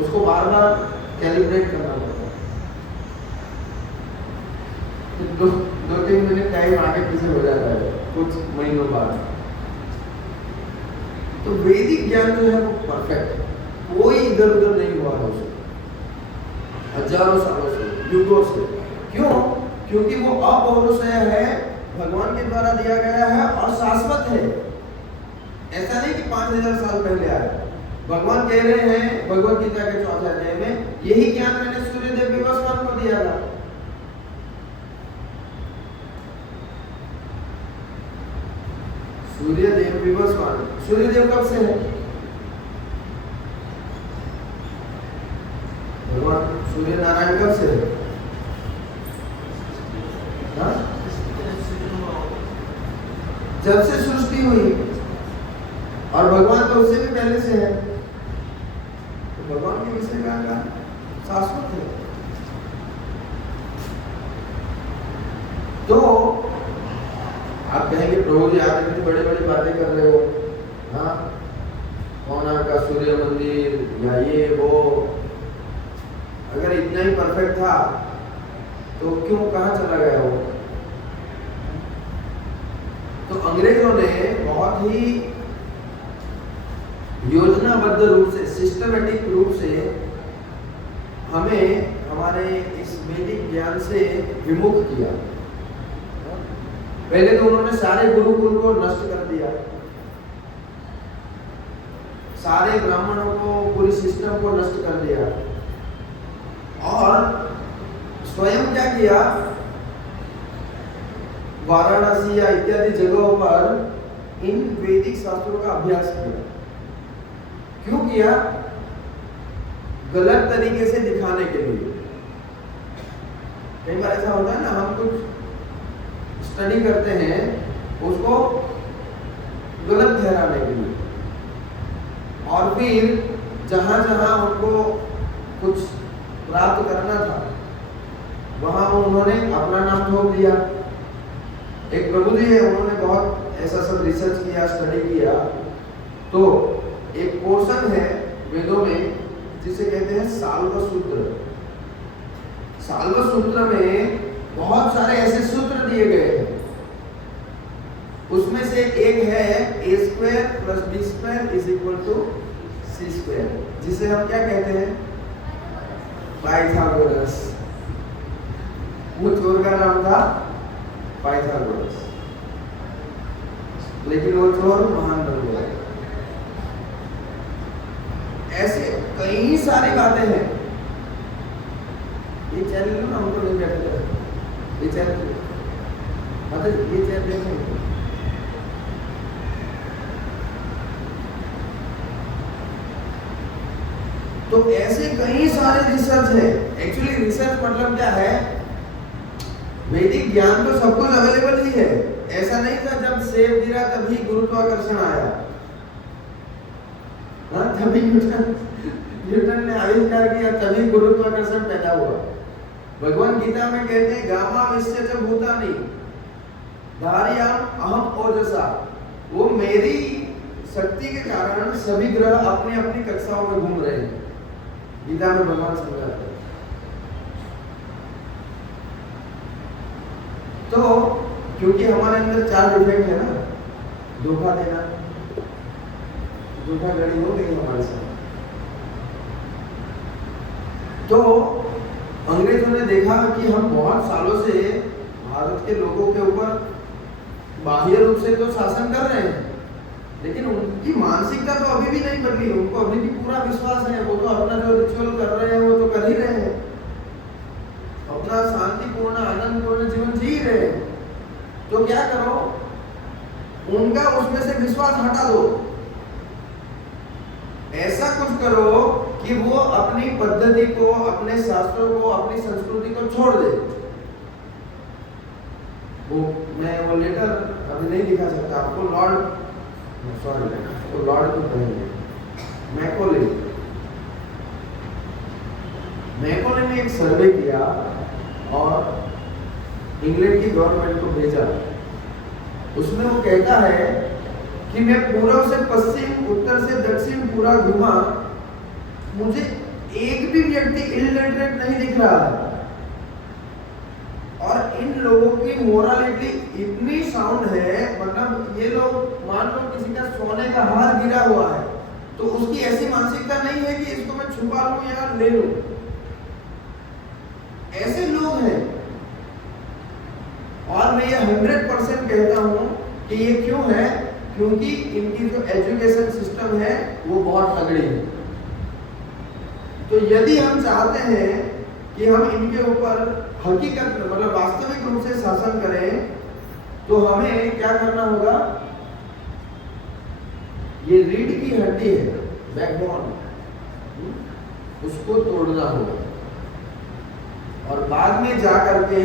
उसको बार बार कैलिब्रेट करना पड़ता है। 2-3 मिनट टाइम आगे पीछे हो जाता है कुछ महीनों बाद। तो वैदिक ज्ञान जो है वो परफेक्ट है, कोई इधर उधर नहीं हुआ है उसको, हजारों सालों से, युगों से। क्यों? क्योंकि वो अपौरुषेय है, भगवान के द्वारा दिया गया है और शाश्वत है। ऐसा नहीं कि 5000 साल पहले आया। भगवान कह रहे हैं भगवत गीता के 4 अध्याय में, यही ज्ञान मैंने सूर्यदेव विवस्वान को दिया था। सूर्यदेव विवस्वान, सूर्यदेव कब से है? भगवान सूर्य नारायण कब से है? जब से सृष्टि हुई, और भगवान तो उससे भी पहले से है। तो भगवान के विषय का शाश्वत है। तो आप कहेंगे प्रभु जी आप इतनी बड़ी बड़ी बातें कर रहे हो, हाँ कौन का सूर्य मंदिर या ये वो, अगर इतना ही परफेक्ट था तो क्यों कहाँ चला गया वो? तो अंग्रेजों ने बहुत ही योजनाबद्ध रूप से, सिस्टमेटिक रूप से हमें हमारे इस वैदिक ज्ञान से विमुख किया। पहले तो उन्होंने सारे गुरुकुल को नष्ट कर दिया, सारे ब्राह्मणों को, पूरी सिस्टम को नष्ट कर दिया, और स्वयं क्या किया, वाराणसी या इत्यादि जगहों पर इन वैदिक शास्त्रों का अभ्यास किया। क्यों किया? गलत तरीके से दिखाने के लिए। कई बार ऐसा होता है ना, हम कुछ स्टडी करते हैं उसको गलत ठहराने के लिए, और फिर जहां जहां उनको कुछ प्राप्त करना था वहां उन्होंने अपना नाम ठोक दिया। एक प्रभु जी है, उन्होंने बहुत ऐसा सब रिसर्च किया, स्टडी किया। तो एक पोर्शन है वेदों में जिसे कहते हैं साल्व सूत्र। साल्व सूत्र में बहुत सारे ऐसे सूत्र दिए गए हैं, उसमें से एक है a² + b² = c², जिसे हम क्या कहते हैं? पाइथागोरस। वो चोर का नाम था पाइथागोरस, लेकिन वो चोर महान बन गया। ऐसे कई सारी बातें हैं। ये चैनल ना हमको नहीं बैठे, ये चैनल मतलब ये चैनल देखें, तो ऐसे कई सारे रिसर्च है। एक्चुअली रिसर्च मतलब क्या है? वैदिक ज्ञान तो सब कुछ अवेलेबल ही है। ऐसा नहीं था जब सेब गिरा तभी गुरुत्वाकर्षण आया, हाँ तभी न्यूटन ने आविष्कार किया, तभी गुरुत्वाकर्षण पैदा हुआ। भगवान गीता में कहते हैं गामा विश्य च भूतानि धारयाम अहम ओजसा। वो मेरी शक्ति के कारण सभी ग्रह अपनी अपनी कक्षाओं में घूम रहे हैं। गीता में भगवान समझाते हैं। तो क्योंकि हमारे अंदर 4 डिफेक्ट है ना, धोखा देना, धोखाधड़ी हो गई हमारे साथ। तो अंग्रेजों ने देखा कि हम बहुत सालों से भारत के लोगों के ऊपर बाह्य रूप से तो शासन कर रहे हैं, लेकिन उनकी मानसिकता तो अभी भी नहीं बदली। उनको अभी भी पूरा विश्वास है, वो तो अपना जो रिचुअल कर रहे हैं वो तो कर ही रहे हैं, अपना शांतिपूर्ण आनंदपूर्ण जीवन जी रहे हैं। तो क्या करो, उनका उसमें से विश्वास हटा दो। ऐसा कुछ करो कि वो अपनी पद्धति को, अपने शास्त्रों को, अपनी संस्कृति को छोड़ दे। मैं वो लेटर अभी नहीं दिखा सकता आपको, लॉर्ड को कहेंगे मैकोले ने एक सर्वे किया और इंग्लैंड की गवर्नमेंट को भेजा। उसमें वो कहता है कि मैं पूर्व से पश्चिम, उत्तर से दक्षिण पूरा घुमा, मुझे एक भी व्यक्ति इलिटरेट नहीं दिख रहा है, और इन लोगों की मोरालिटी इतनी साउंड है। मतलब ये लोग, मान लो किसी का सोने का हार गिरा हुआ है तो उसकी ऐसी मानसिकता नहीं है कि इसको मैं छुपा लूं या ले लूं। ऐसे लोग हैं। और मैं मैं ये 100% कहता हूँ कि ये क्यों है, क्योंकि इनकी जो एजुकेशन सिस्टम है वो बहुत तगड़ी है। तो यदि हम चाहते हैं कि हम इनके ऊपर हकीकत मतलब वास्तविक रूप से शासन करें, तो हमें क्या करना होगा, ये रीढ़ की हड्डी है, बैकबोन, उसको तोड़ना होगा। और बाद में जा करके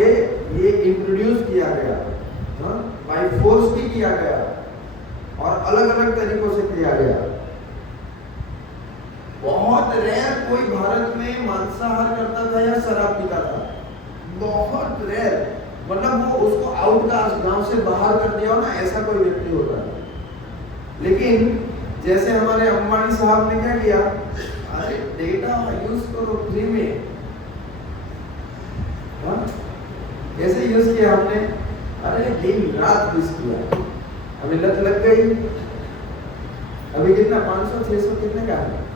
ये इंट्रोड्यूस किया गया, बाय फोर्स भी किया गया और अलग अलग तरीकों से किया गया। बहुत रेयर कोई भारत में मांसाहार करता था या शराब पीता था, बहुत रेयर, मतलब वो उसको आउटकास्ट, गांव से बाहर कर दिया हो ना, ऐसा कोई व्यक्ति होता है। लेकिन जैसे हमारे अंबानी साहब ने क्या किया, अरे डेटा यूज करो फ्री में, कैसे यूज किया हमने, अरे दिन रात यूज किया, अभी लत लग गई। अभी कितना 500-600 कितने का है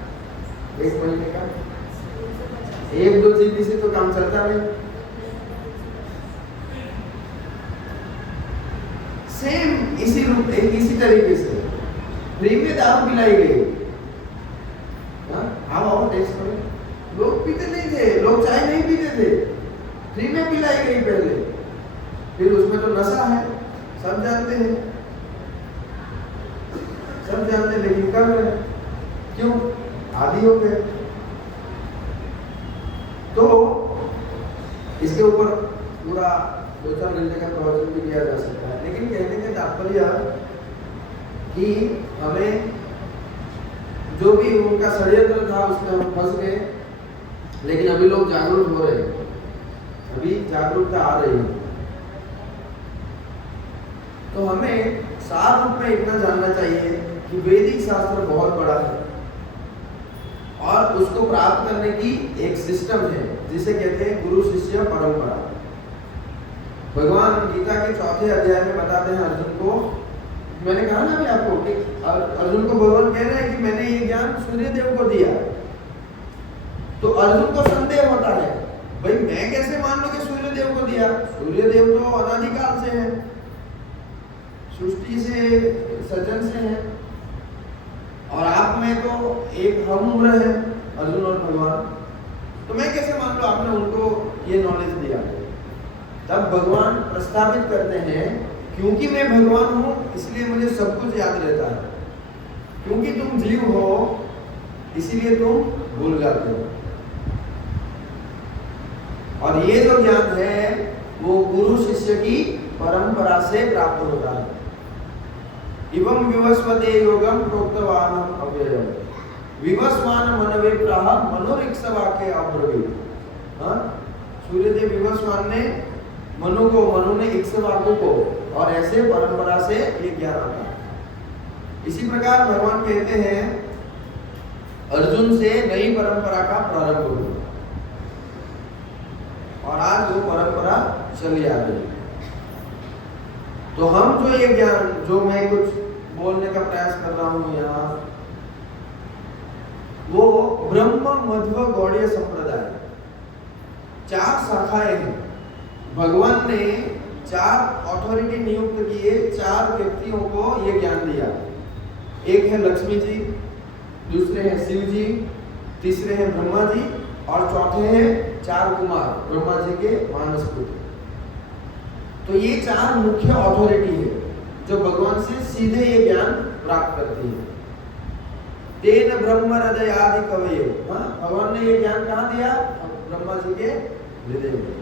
एक महीने का, 1-2 जीबी से तो काम चलता नहीं। सेम इसी रूप इसी तरीके से फ्री में दारू पिलाई गई। आओ टेस्ट करो। लोग पीते नहीं थे, लोग चाय नहीं पीते थे, फ्री में पिलाई गई पहले, फिर उसमें तो नशा है, सब जानते हैं, सब जानते, लेकिन कर रहे हैं, क्यों, आदी हो गए। तो इसके ऊपर पूरा 2-4 घंटे का प्रवचन भी किया जा सकता है, लेकिन कहने का तात्पर्य कि हमें जो भी उनका षड्यंत्र था उसमें हम फंस गए, लेकिन अभी लोग जागरूक हो रहे हैं, अभी जागरूकता आ रही है। तो हमें सार रूप में इतना जानना चाहिए कि वैदिक शास्त्र बहुत बड़ा है और उसको प्राप्त करने की एक सिस्टम है जिसे कहते हैं गुरु शिष्य परंपरा। भगवान गीता के 4थे अध्याय में बताते हैं अर्जुन को, मैंने कहा ना अभी आपको कि अर्जुन को भगवान कह रहे हैं कि मैंने ये ज्ञान सूर्य देव को दिया। तो अर्जुन को संदेह होता है, भाई मैं कैसे मान लूं कि सूर्य देव को दिया, सूर्य देव तो अनादिकाल से है, सृष्टि से सृजन से है, और आप में तो एक हम उम्र है अर्जुन और भगवान, तो मैं कैसे मान लो आपने उनको ये नॉलेज दिया। तब भगवान प्रस्तावित करते हैं, क्योंकि मैं भगवान हूं इसलिए मुझे सब कुछ याद रहता है, क्योंकि तुम जीव हो इसीलिए तुम भूल जाते हो। और ये जो ज्ञान है वो गुरु शिष्य की परंपरा से प्राप्त होता है। एवं विवस्वते योगम प्रोक्तवानम अव्ययम विवस्वान मनवे प्राह मनोरिक्सवाक्य अब्रवीत। सूर्यदेव विवस्वान ने मनु ने इक्ष्वाकु को, और ऐसे परंपरा से ये ज्ञान आता है। इसी प्रकार भगवान कहते हैं अर्जुन से नई परंपरा का प्रारंभ हुआ और आज वो परंपरा चली आ गई। तो हम जो ये ज्ञान, जो मैं कुछ बोलने का प्रयास कर रहा हूं यहाँ, वो ब्रह्म मध्व गौड़ीय संप्रदाय 4 शाखाएं हैं। भगवान ने 4 अथॉरिटी नियुक्त किए, 4 व्यक्तियों को ये ज्ञान दिया। एक है लक्ष्मी जी, दूसरे हैं शिव जी, तीसरे हैं ब्रह्मा जी, और चौथे हैं 4 कुमार ब्रह्मा जी के मानस पुत्र। तो ये 4 मुख्य अथॉरिटी है जो भगवान से सीधे ये ज्ञान प्राप्त करती है। तेन ब्रह्म हृदय आदि कवये, भगवान ने ये ज्ञान कहाँ दिया, ब्रह्मा जी के हृदय में।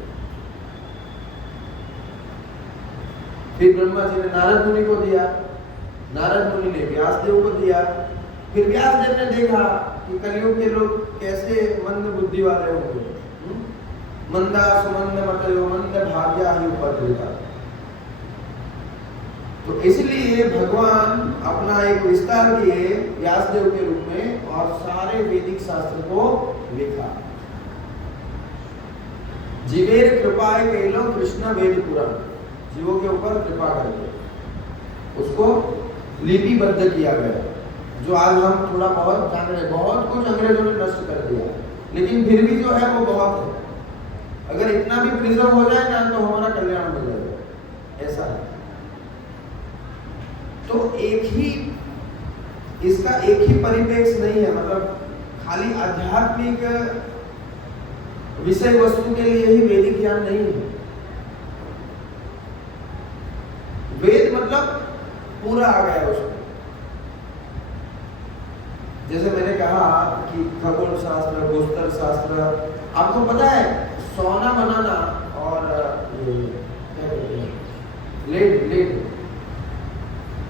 फिर ब्रह्मा जी ने नारद मुनि को दिया, नारद मुनि ने व्यास देव को दिया, फिर व्यास देव ने देखा कि कलियुग के लोग कैसे मंद बुद्धि वाले होंगे, मंदा सुमंद मतयो मंद भाग्या ही उपद्रविता। तो इसलिए भगवान अपना एक विस्तार किए व्यासदेव के रूप में और सारे वैदिक शास्त्र को लिखा। जीवेर कृपाय कैलो कृष्ण वेद पुराण, जीवों के ऊपर कृपा करके उसको लिपिबद्ध किया गया, जो आज हम थोड़ा बहुत जान रहे हैं। बहुत कुछ अंग्रेजों ने नष्ट कर दिया, लेकिन फिर भी जो है वो बहुत है। अगर इतना भी प्रिजर्व हो जाए ना तो हमारा कल्याण हो जाएगा, ऐसा ऐसा है। तो इसका एक ही परिप्रेक्ष्य नहीं है, मतलब खाली आध्यात्मिक विषय वस्तु के लिए ही वैदिक ज्ञान नहीं है। वेद मतलब पूरा आ गया उसमें। जैसे मैंने कहा कि खगोल शास्त्र, भूस्तर शास्त्र, आपको पता है सोना बनाना और लेड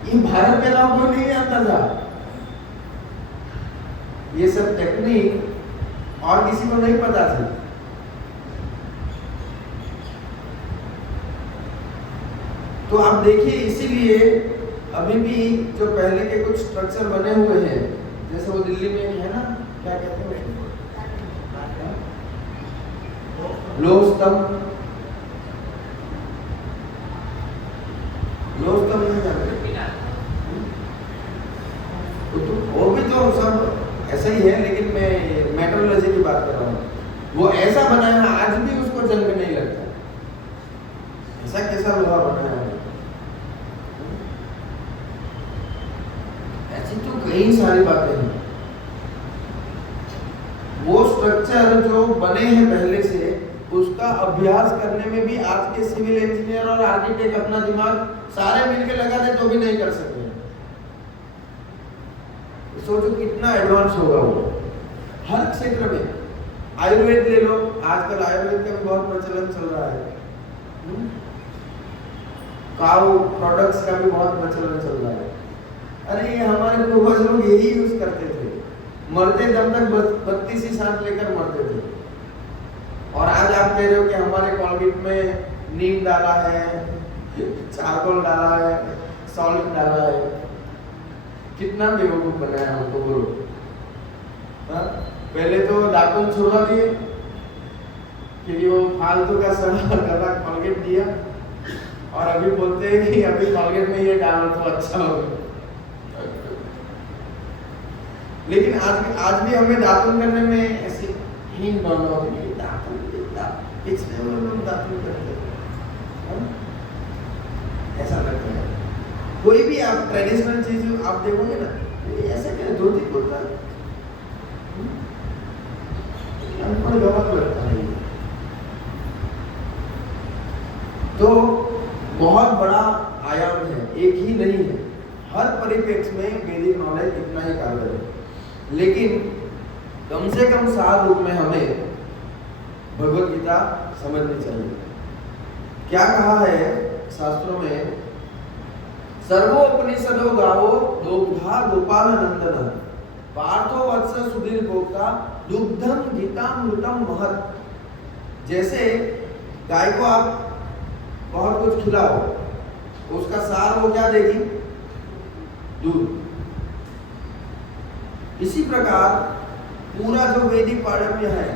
ये भारत के अलावा कोई नहीं जानता था। ये सब टेक्निक और किसी को नहीं पता थी। तो आप देखिए, इसीलिए अभी भी जो पहले के कुछ स्ट्रक्चर बने हुए हैं, जैसे वो दिल्ली में है ना, क्या कहते हैं लोह स्तंभ नहीं जानते, वो भी तो सब ऐसा ही है, लेकिन मैं मेट्रोलॉजी की बात कर रहा हूँ। वो ऐसा बनाया, आज भी उसको जंग नहीं लगता। ऐसा कैसा लोहा बनाया है? ऐसी तो कई सारी बातें हैं। वो स्ट्रक्चर जो बने हैं पहले से, उसका अभ्यास करने में भी आज के सिविल इंजीनियर और आर्किटेक्ट अपना दिमाग सारे मिलकर लगा दे तो भी नहीं कर सकते। सोचो कितना एडवांस होगा वो हर क्षेत्र में। आयुर्वेद ले लो, आजकल आयुर्वेद का भी बहुत प्रचलन चल रहा है। काऊ प्रोडक्ट्स का भी बहुत प्रचलन चल रहा है। अरे ये हमारे पूर्वज लोग यही यूज करते थे, मरते दम तक 32 ही सांस लेकर मरते थे। और आज आप कह रहे हो कि हमारे कोलगेट में नीम डाला है, चारकोल डाला है, सॉल्ट डाला है। कितना बेवकूफ बनाया हमको बोलो। पहले तो दातुन छुड़वा दिए क्योंकि वो फालतू का सड़ा गला कोलगेट दिया, और अभी बोलते हैं कि अभी कोलगेट में ये डालो तो अच्छा होगा। लेकिन आज भी हमें दातुन करने में ऐसी हीन भावना होती है। पिछले लोग दातुन करते हैं, ऐसा लगता है। कोई भी आप ट्रेडिशनल चीज आप देखोगे ना, ऐसे क्या धोती कुर्ता अनपढ़ गलत लगता है। तो बहुत बड़ा आयाम है, एक ही नहीं है। हर परिप्रेक्ष्य में वैदिक नॉलेज इतना ही कारगर है। लेकिन कम से कम सार रूप में हमें भगवत गीता समझनी चाहिए। क्या कहा है शास्त्रों में? सर्वोपनिषदो गावो दुग्धा गोपाल नंदन पार्थो वत्स सुधीर भोक्ता दुग्धम गीतामृतम महत्। जैसे गाय को आप बहुत कुछ खिलाओ, उसका सार वो क्या देगी? दूध। इसी प्रकार पूरा जो वैदिक पारम्य है,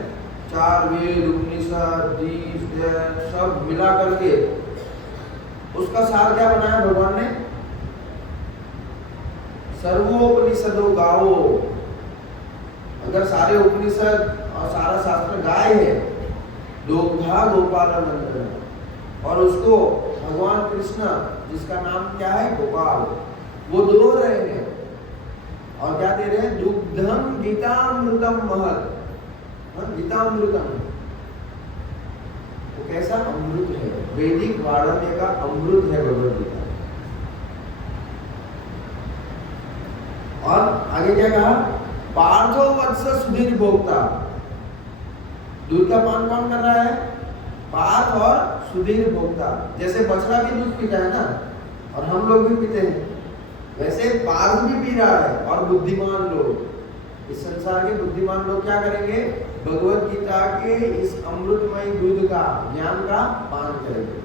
4 वेद, उपनिषद, सब मिला करके उसका सार क्या बनाया भगवान ने? सर्वोपनिषदो गावो। अगर सारे उपनिषद और सारा शास्त्र गाय है, दुग्धा गोपाल नंदन, और उसको भगवान कृष्ण जिसका नाम क्या है? गोपाल, वो दो रहे हैं और क्या दे रहे हैं? दुग्धम गीतामृतम महत्। गीतामृतम वो कैसा अमृत है? वैदिक वाणिज्य का अमृत है भगवद गीता। और आगे क्या कहा? पार्थो वत्स सुधीर भोक्ता। दूध का पान कौन कर रहा है? पार्थ और सुधीर भोक्ता। जैसे बछड़ा भी दूध पीता है ना, और हम लोग भी पीते हैं, वैसे पार्थ भी पी रहा है। और बुद्धिमान लोग, इस संसार के बुद्धिमान लोग क्या करेंगे? भगवत गीता के इस अमृतमय दूध का, ज्ञान का पान करेंगे।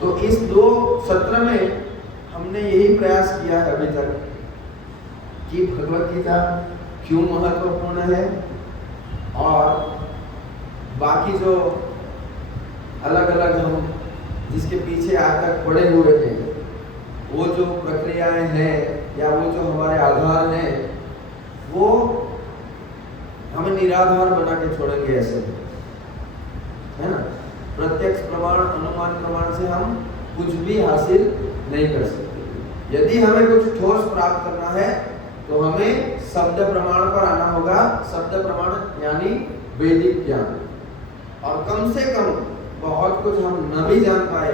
तो इस 2 सत्र में हमने यही प्रयास किया है अभी तक कि भगवत गीता क्यों महत्वपूर्ण है, और बाकी जो अलग अलग हम जिसके पीछे आज तक पड़े हुए हैं, वो जो प्रक्रियाएं हैं या वो जो हमारे आधार हैं, वो हमें निराधार बना के छोड़ेंगे, ऐसे है ना। प्रत्यक्ष प्रमाण अनुमान प्रमाण से हम कुछ भी हासिल नहीं कर सकते। यदि हमें कुछ ठोस प्राप्त करना है तो हमें शब्द प्रमाण पर आना होगा। शब्द प्रमाण यानी वैदिक ज्ञान। और कम से कम बहुत कुछ हम न भी जान पाए,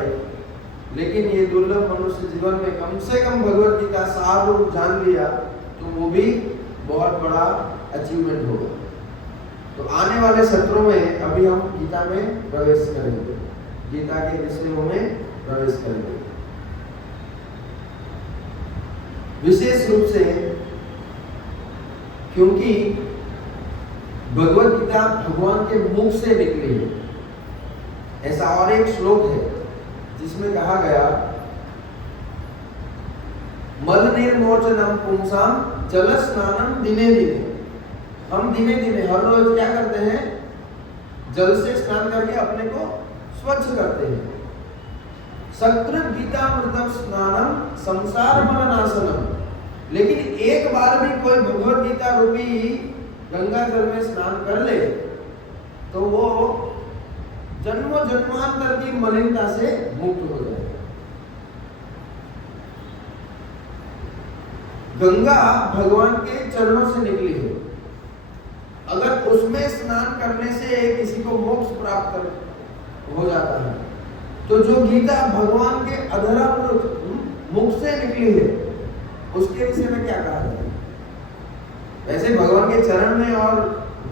लेकिन ये दुर्लभ मनुष्य जीवन में कम से कम भगवत गीता सार रूप जान लिया तो वो भी बहुत बड़ा अचीवमेंट होगा। तो आने वाले सत्रों में अभी हम गीता में प्रवेश करेंगे, गीता के विषयों में प्रवेश करेंगे। विशेष रूप से क्योंकि भगवत गीता भगवान के मुख से निकली है। ऐसा और एक श्लोक है जिसमें कहा गया, मल निर्मोचनम पुंसाम जल स्नानम दिने दिने। हम दिने दिने हर रोज क्या करते हैं? जल से स्नान करके अपने को स्वच्छ करते हैं। सकृत गीतामृतम स्नानम संसार मलनाशनम। लेकिन एक बार भी कोई भगवत गीता रूपी गंगा जल में स्नान कर ले तो वो जन्मों जन्मांतर की मलिनता से मुक्त हो जाए। गंगा भगवान के चरणों से निकली है। अगर उसमें स्नान करने से किसी को मोक्ष प्राप्त हो जाता है तो जो गीता भगवान के अधरामृत मुख से निकली है उसके विषय में क्या कहा जाए? वैसे भगवान के चरण में और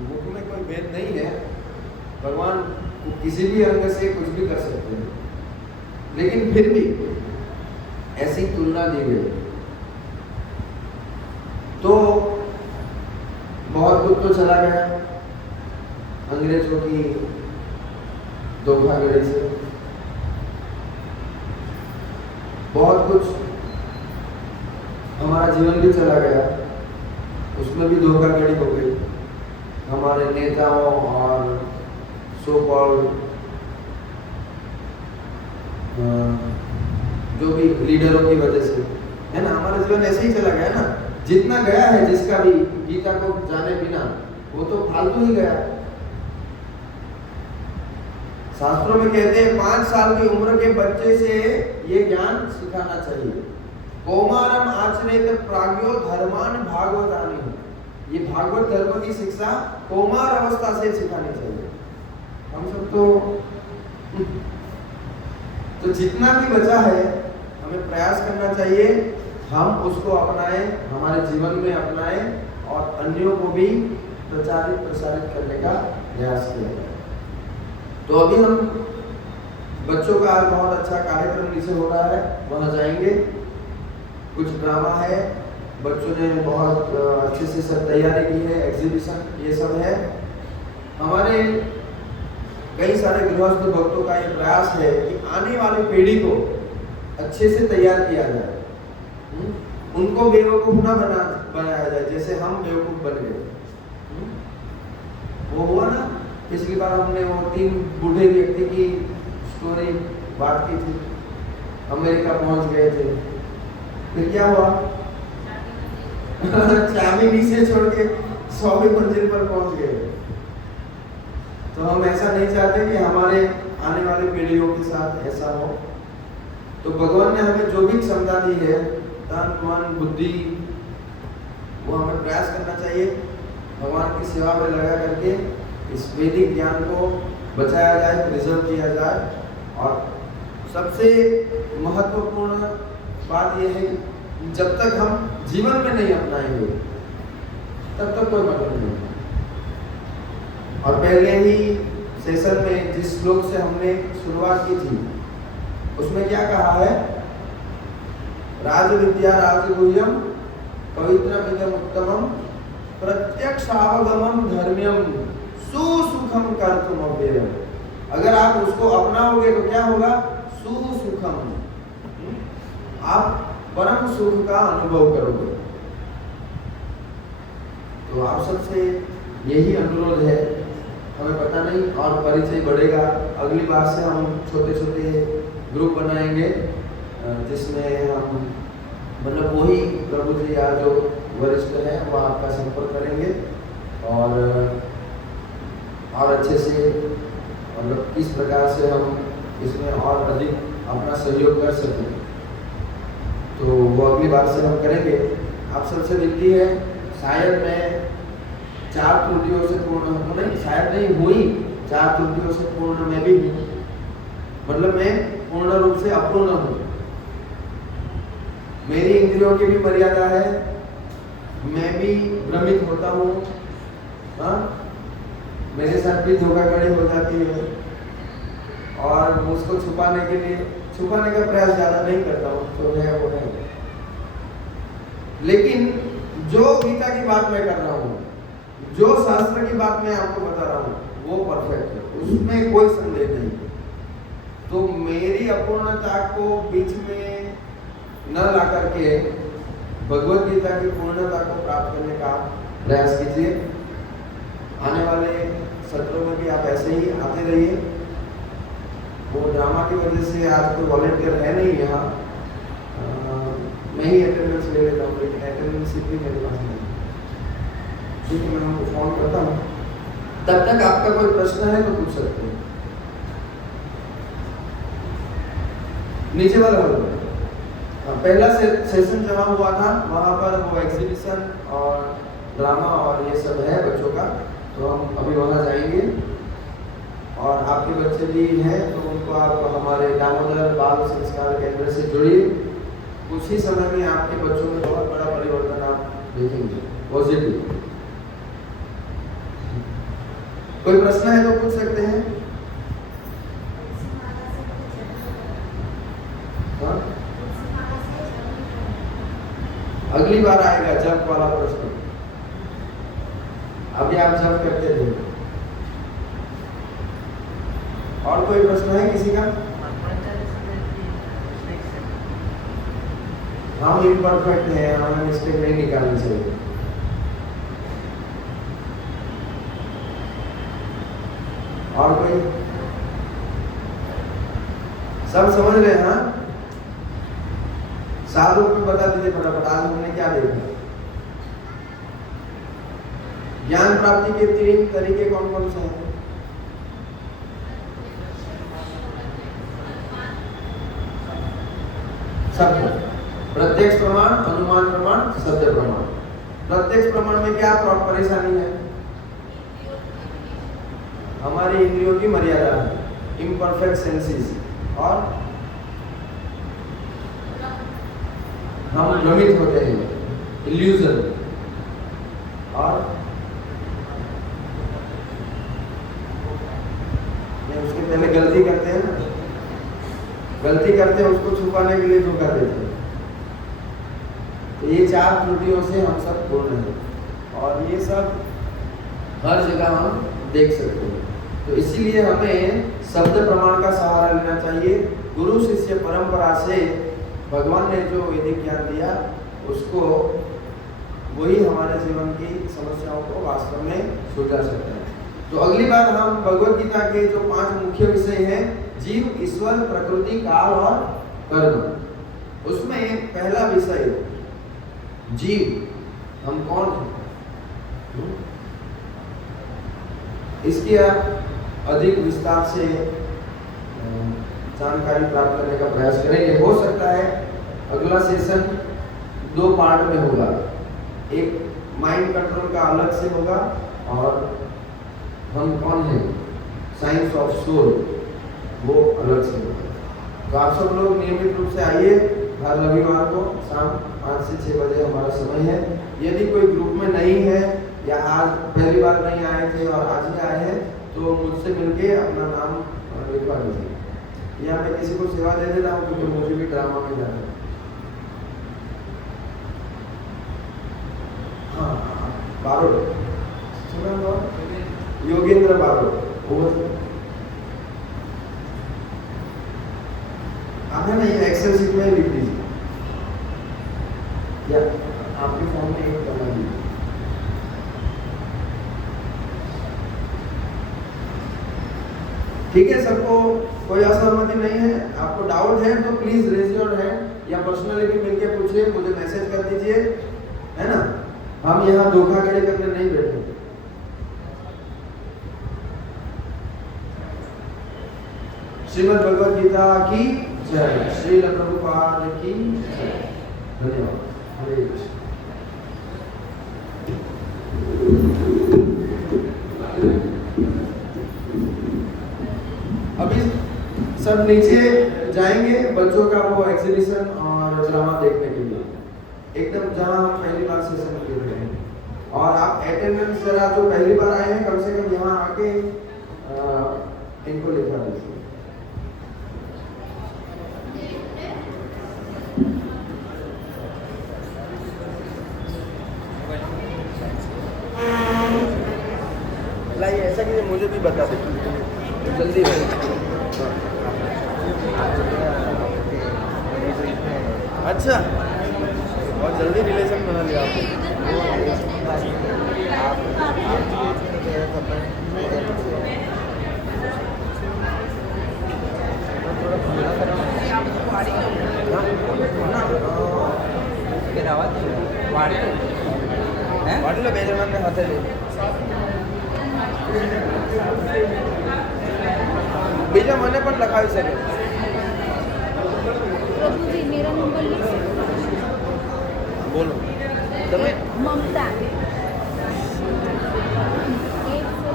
मुख में कोई भेद नहीं है। भगवान किसी भी अंग से कुछ भी कर सकते हैं, लेकिन फिर भी ऐसी तुलना दी गई तो बहुत कुछ तो चला गया अंग्रेजों की धोखाधड़ी से। बहुत कुछ हमारा जीवन भी चला गया, उसमें भी धोखाधड़ी हो गई हमारे नेताओं और सो कॉल्ड जो भी लीडरों की वजह से, है ना। हमारा जीवन ऐसे ही चला गया ना। जितना गया है जिसका भी गीता को जाने बिना वो तो फालतू ही गया। शास्त्रों में कहते हैं 5 साल की उम्र के बच्चे से ये ज्ञान सिखाना चाहिए। कौमारम आचरेत प्राज्ञो धर्मान भागवतानि। ये भागवत धर्म की शिक्षा कौमार अवस्था से सिखानी चाहिए। हम सब तो जितना भी बचा है हमें प्रयास करना चाहिए हम उसको अपनाएं, हमारे जीवन में अपनाएं और अन्यों को भी प्रचारित प्रसारित करने का प्रयास करें। तो अभी हम बच्चों का आज बहुत अच्छा कार्यक्रम नीचे हो रहा है, वहाँ जाएंगे। कुछ ड्रामा है, बच्चों ने बहुत अच्छे से सब तैयारी की है, एग्जीबिशन ये सब है। हमारे कई सारे गृहस्थ भक्तों का ये प्रयास है कि आने वाली पीढ़ी को अच्छे से तैयार किया जाए, उनको बेवकूफ ना बनाया जाए जैसे हम बेवकूफ बन गए। वो हुआ ना पिछली बार हमने वो 3 बूढ़े व्यक्ति की स्टोरी बात की थी, अमेरिका पहुंच गए थे, फिर क्या हुआ? चाबी नीचे छोड़ के 100वीं मंजिल पर पहुंच गए। तो हम ऐसा नहीं चाहते कि हमारे आने वाली पीढ़ियों के साथ ऐसा हो। तो भगवान ने हमें जो भी क्षमता दी है, तन मन बुद्धि, वो हमें प्रयास करना चाहिए भगवान की सेवा में लगा करके इस वैदिक ज्ञान को बचाया जाए, प्रिजर्व किया जाए। और सबसे महत्वपूर्ण बात यह है कि जब तक हम जीवन में नहीं अपनाएंगे तब तक कोई मतलब नहीं। और पहले ही सेशन में जिस श्लोक से हमने शुरुआत की थी उसमें क्या कहा है? राज विद्या राजगुह्यम पवित्रमिदम उत्तमम प्रत्यक्षावगमम धर्म्यम सुसुखम कर्तुम अव्ययम। अगर आप उसको अपनाओगे तो क्या होगा? सुसुखम, आप परम सुख का अनुभव करोगे। तो आप सबसे यही अनुरोध है। हमें पता नहीं और परिचय बढ़ेगा, अगली बार से हम छोटे छोटे ग्रुप बनाएंगे जिसमें हम मतलब वही प्रभु जी या जो वरिष्ठ है वो आपका संपर्क करेंगे और अच्छे से मतलब किस प्रकार से हम इसमें और अधिक अपना सहयोग कर सकें, तो वो अगली बार से हम करेंगे। आप सबसे विनती है, शायद मैं 4 त्रुटियों से पूर्ण हूँ, नहीं शायद नहीं हुई, 4 त्रुटियों से पूर्ण मैं भी हूँ, मतलब मैं पूर्ण रूप से अपूर्ण हूँ। मेरी इंद्रियों की भी मर्यादा है, मैं भी भ्रमित होता हूँ, हाँ, मेरे साथ भी धोखाधड़ी हो जाती है, और उसको छुपाने का प्रयास ज़्यादा नहीं करता हूँ, तो है वो है। लेकिन जो गीता की बात मैं कर रहा हूँ, जो शास्त्र की बात मैं आपको बता रहा हूँ, वो परफेक्ट है, उसमें कोई संदेह नहीं। तो मेरी अपूर्णता को बीच में न ला करके भगवत गीता की पूर्णता को प्राप्त करने का प्रयास कीजिए। आने वाले सत्रों में भी आप ऐसे ही आते रहिए। वो ड्रामा की वजह से आज कोई वॉलंटियर है नहीं यहाँ, मैं ही अटेंडेंस ले लेता हूँ, लेकिन अटेंडेंस भी मेरे पास नहीं। ठीक है, मैं उनको फोन करता हूँ। तब तक आपका कोई प्रश्न है तो पूछ सकते हैं। नीचे वाला बोलो। पहला सेशन जहाँ हुआ था वहाँ पर वो एग्जीबिशन और ड्रामा और ये सब है बच्चों का, तो हम अभी वहाँ जाएंगे। और आपके बच्चे भी हैं तो उनको आप हमारे दामोदर बाल संस्कार केंद्र से जुड़िए। कुछ ही समय में आपके बच्चों में बहुत बड़ा परिवर्तन आप देखेंगे, पॉजिटिव। कोई प्रश्न है तो पूछ सकते हैं। हाँ? अगली बार आएगा जप वाला प्रश्न, अभी आप जप करते थे। और कोई प्रश्न है किसी का? हम इम्परफेक्ट हैं, हमें मिस्टेक नहीं निकालनी चाहिए। और कोई? सब समझ रहे हैं? हाँ, साधु में बता दीजिए फटाफट, आज हमने क्या देखा। ज्ञान प्राप्ति के 3 तरीके कौन कौन से हैं? सत्य, प्रत्यक्ष प्रमाण, अनुमान प्रमाण, सत्य प्रमाण। प्रत्यक्ष प्रमाण में क्या परेशानी है? हमारी इंद्रियों की मर्यादा है, इम्परफेक्ट सेंसेस, और हम भ्रमित होते हैं, इल्यूजन। और उसके पहले गलती करते हैं ना, गलती करते हैं उसको छुपाने के लिए धोखा देते हैं। तो ये 4 त्रुटियों से हम सब पूर्ण हैं, और ये सब हर जगह हम देख सकते हैं। तो इसीलिए हमें शब्द प्रमाण का सहारा लेना चाहिए। गुरु शिष्य परंपरा से भगवान ने जो वैदिक ज्ञान दिया, उसको वही हमारे जीवन की समस्याओं को वास्तव में सुलझा सकता है। तो अगली बार हम भगवत गीता के जो 5 मुख्य विषय हैं, जीव, ईश्वर, प्रकृति, काल और कर्म, उसमें पहला विषय जीव, हम कौन हैं, इसकी अधिक विस्तार से जानकारी प्राप्त करने का प्रयास करेंगे। हो सकता है अगला सेशन 2 पार्ट में होगा, एक माइंड कंट्रोल का अलग से होगा, और हम कौन हैं, साइंस ऑफ सोल, वो अलग से होगा। तो आप सब लोग नियमित रूप से आइए। हर रविवार को शाम 5 से 6 बजे हमारा समय है। यदि कोई ग्रुप में नहीं है या आज पहली बार नहीं आए थे और आज ही आए हैं, तो मुझसे मिलके अपना नाम लिखवा दीजिए, या मैं किसी को सेवा दे देता हूँ, क्योंकि मुझे भी ड्रामा में जाना है। हाँ, बारोट सुना हुआ, योगेंद्र बारोट, आपने ना ये एक्सेल शीट में लिख दीजिए, या आपके फॉर्म में एक करना दीजिए। ठीक है, सबको कोई असहमति नहीं है? आपको डाउट है तो प्लीज रेज योर हैंड, या पर्सनली भी मिलके पूछिए, मुझे मैसेज कर दीजिए, है ना। हम यहाँ धोखाधड़ी करने नहीं बैठे। श्रीमद् भगवद गीता की जय। श्रील प्रभुपाद की जय। धन्यवाद। हरे कृष्ण। अभी सब नीचे जाएंगे बच्चों का वो एग्जीबिशन और ड्रामा देखने के लिए, एकदम जहाँ हम पहली बार सेशन में देख रहे हैं। और आप अटेंडेंस जरा जो पहली बार आए हैं कम से कम यहाँ आके इनको लिखा दीजिए। लाइए ऐसा कि मुझे भी बता दे जल्दी हो। अच्छा बहुत जल्दी रिलेशन बना लिया आपने। వాటిలో బేజమన్న హతలే બીજા મને પણ લખાવી શકે। પ્રભુજી મેરા નંબર लिख બોલો તમે। મમતા 848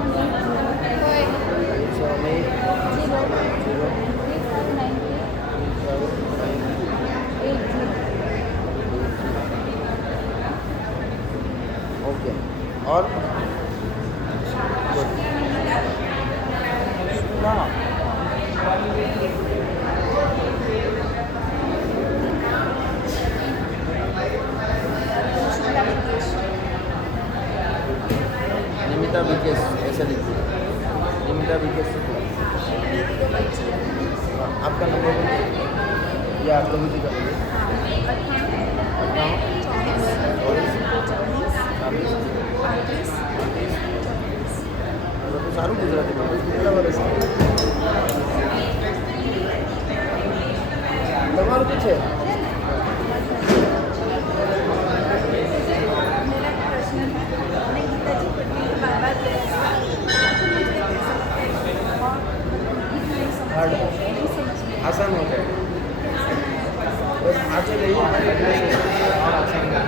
ओके। और निमिता विकेश ऐसा लिखिए। निमिता विकेश आपका नंबर या प्रभु जी का सारू गुजराती તમારું શું છે? आसान होता है बस आगे रहिए और आसान होगा।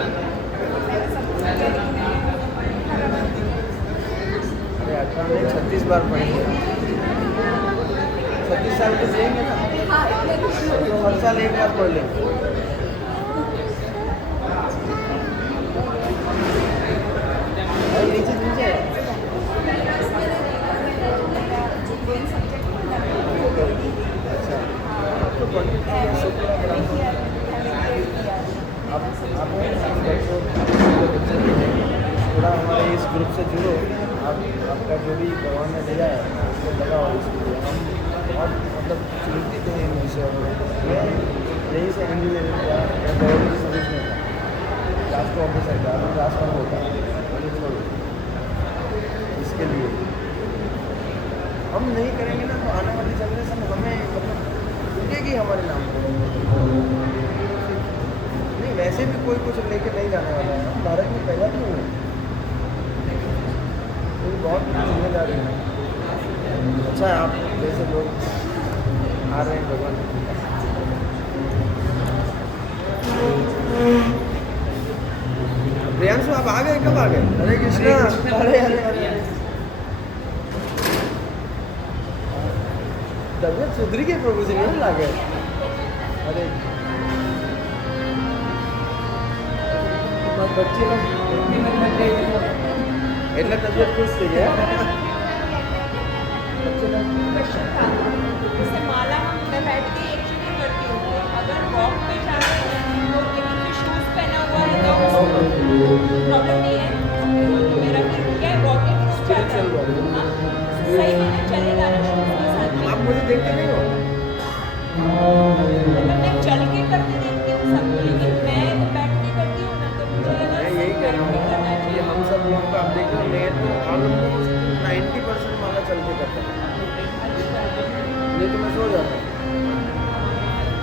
अरे 18 में 36 बार पढ़ेंगे, 36 साल के जिएंगे ना तो हर साल एक बार पढ़ लेंगे। नीचे नीचे थोड़ा हमारे इस ग्रुप से जुड़ो। आपका जो भी भगवान ने दिया है उसको लगाओ। इसके लिए हम बहुत मतलब चिंतित हैं इन विषयों में। मैं यहीं से इंजीनियरिंग किया, मैं गवर्नमेंट सर्विस में था, राष्ट्र ऑफिसर था, राष्ट्र होता मुझे छोड़ो। इसके लिए हम नहीं करेंगे ना तो आने वाली जनरेशन हमें मतलब रुकेगी हमारे नाम पर। नहीं वैसे भी कोई कुछ लेके नहीं जाने वाला है। हम भारत में पैदा क्यों हुए? तो बहुत जिम्मेदारी है। अच्छा है आप जैसे लोग आ रहे हैं भगवान। प्रियांशु आप आ गए? कब आ गए? हरे कृष्णा। अरे अरे अरे तबियत सुधरी गई प्रभु जी नहीं लागे? अरे बच्चे એટલે તબિયત ખુશ થઈ ગયા। क्वेश्चन था जैसे माला मैं बैठ के एक्चुअली करती हूँ, अगर वॉक पे जा रहे हैं तो इवन में शूज पहना हुआ है तो प्रॉब्लम नहीं है। तो मेरा फिर क्या है वॉकिंग स्पिरिचुअल वॉक सही में चलेगा ना शूज के साथ। आप मुझे देखते नहीं हो? मतलब मैं चल के करते देखती हूँ सबको, लेकिन मैं तो बैठ के करती हूँ ना तो मुझे लगा मैं यही कह रहा हूँ कि हम सब लोगों का आप देख रहे हो मैं तो ऑलमोस्ट 90% माला चल के करता हूँ, नहीं तो मैं सो जाता हूँ।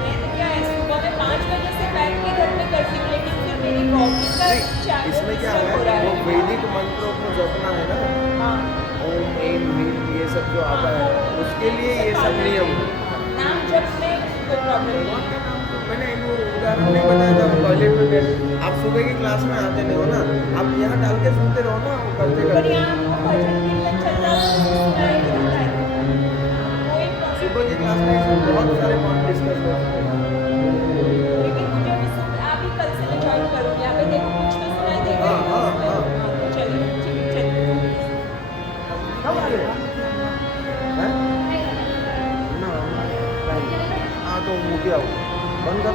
मैं तो क्या है सुबह में 5 बजे से बैठ के घर में करती हूँ, लेकिन फिर मेरी वॉकिंग का चैनल इसमें क्या हो है रहा वो है। वैदिक मंत्रों को जपना है ना, हाँ ओम एम ह्रीम ये सब जो आता है उसके लिए ये सब नियम है। जब मैं कोई प्रॉब्लम नहीं है। मैंने एक वो उदाहरण नहीं बताया था टॉयलेट में बैठ आप सुबह की क्लास में आते नहीं हो ना आप यहाँ डाल के सुनते रहो ना वो करते पर करते यहाँ आपको भजन कीर्तन चल रहा है तो सुनाई देता है, कोई प्रॉब्लम सुबह की क्लास में ऐसे बहुत सारे पॉइंट डिस्कस करते हैं लेकिन मुझे भी अभी कल से मैं ज्वाइन करूँगी, अगर देखो कुछ तो सुनाई देगा हाँ, हाँ, हाँ। तो चलिए ठीक है चलिए। कब आ गए हैं? ना हाँ तो मूवी आओ बंद कर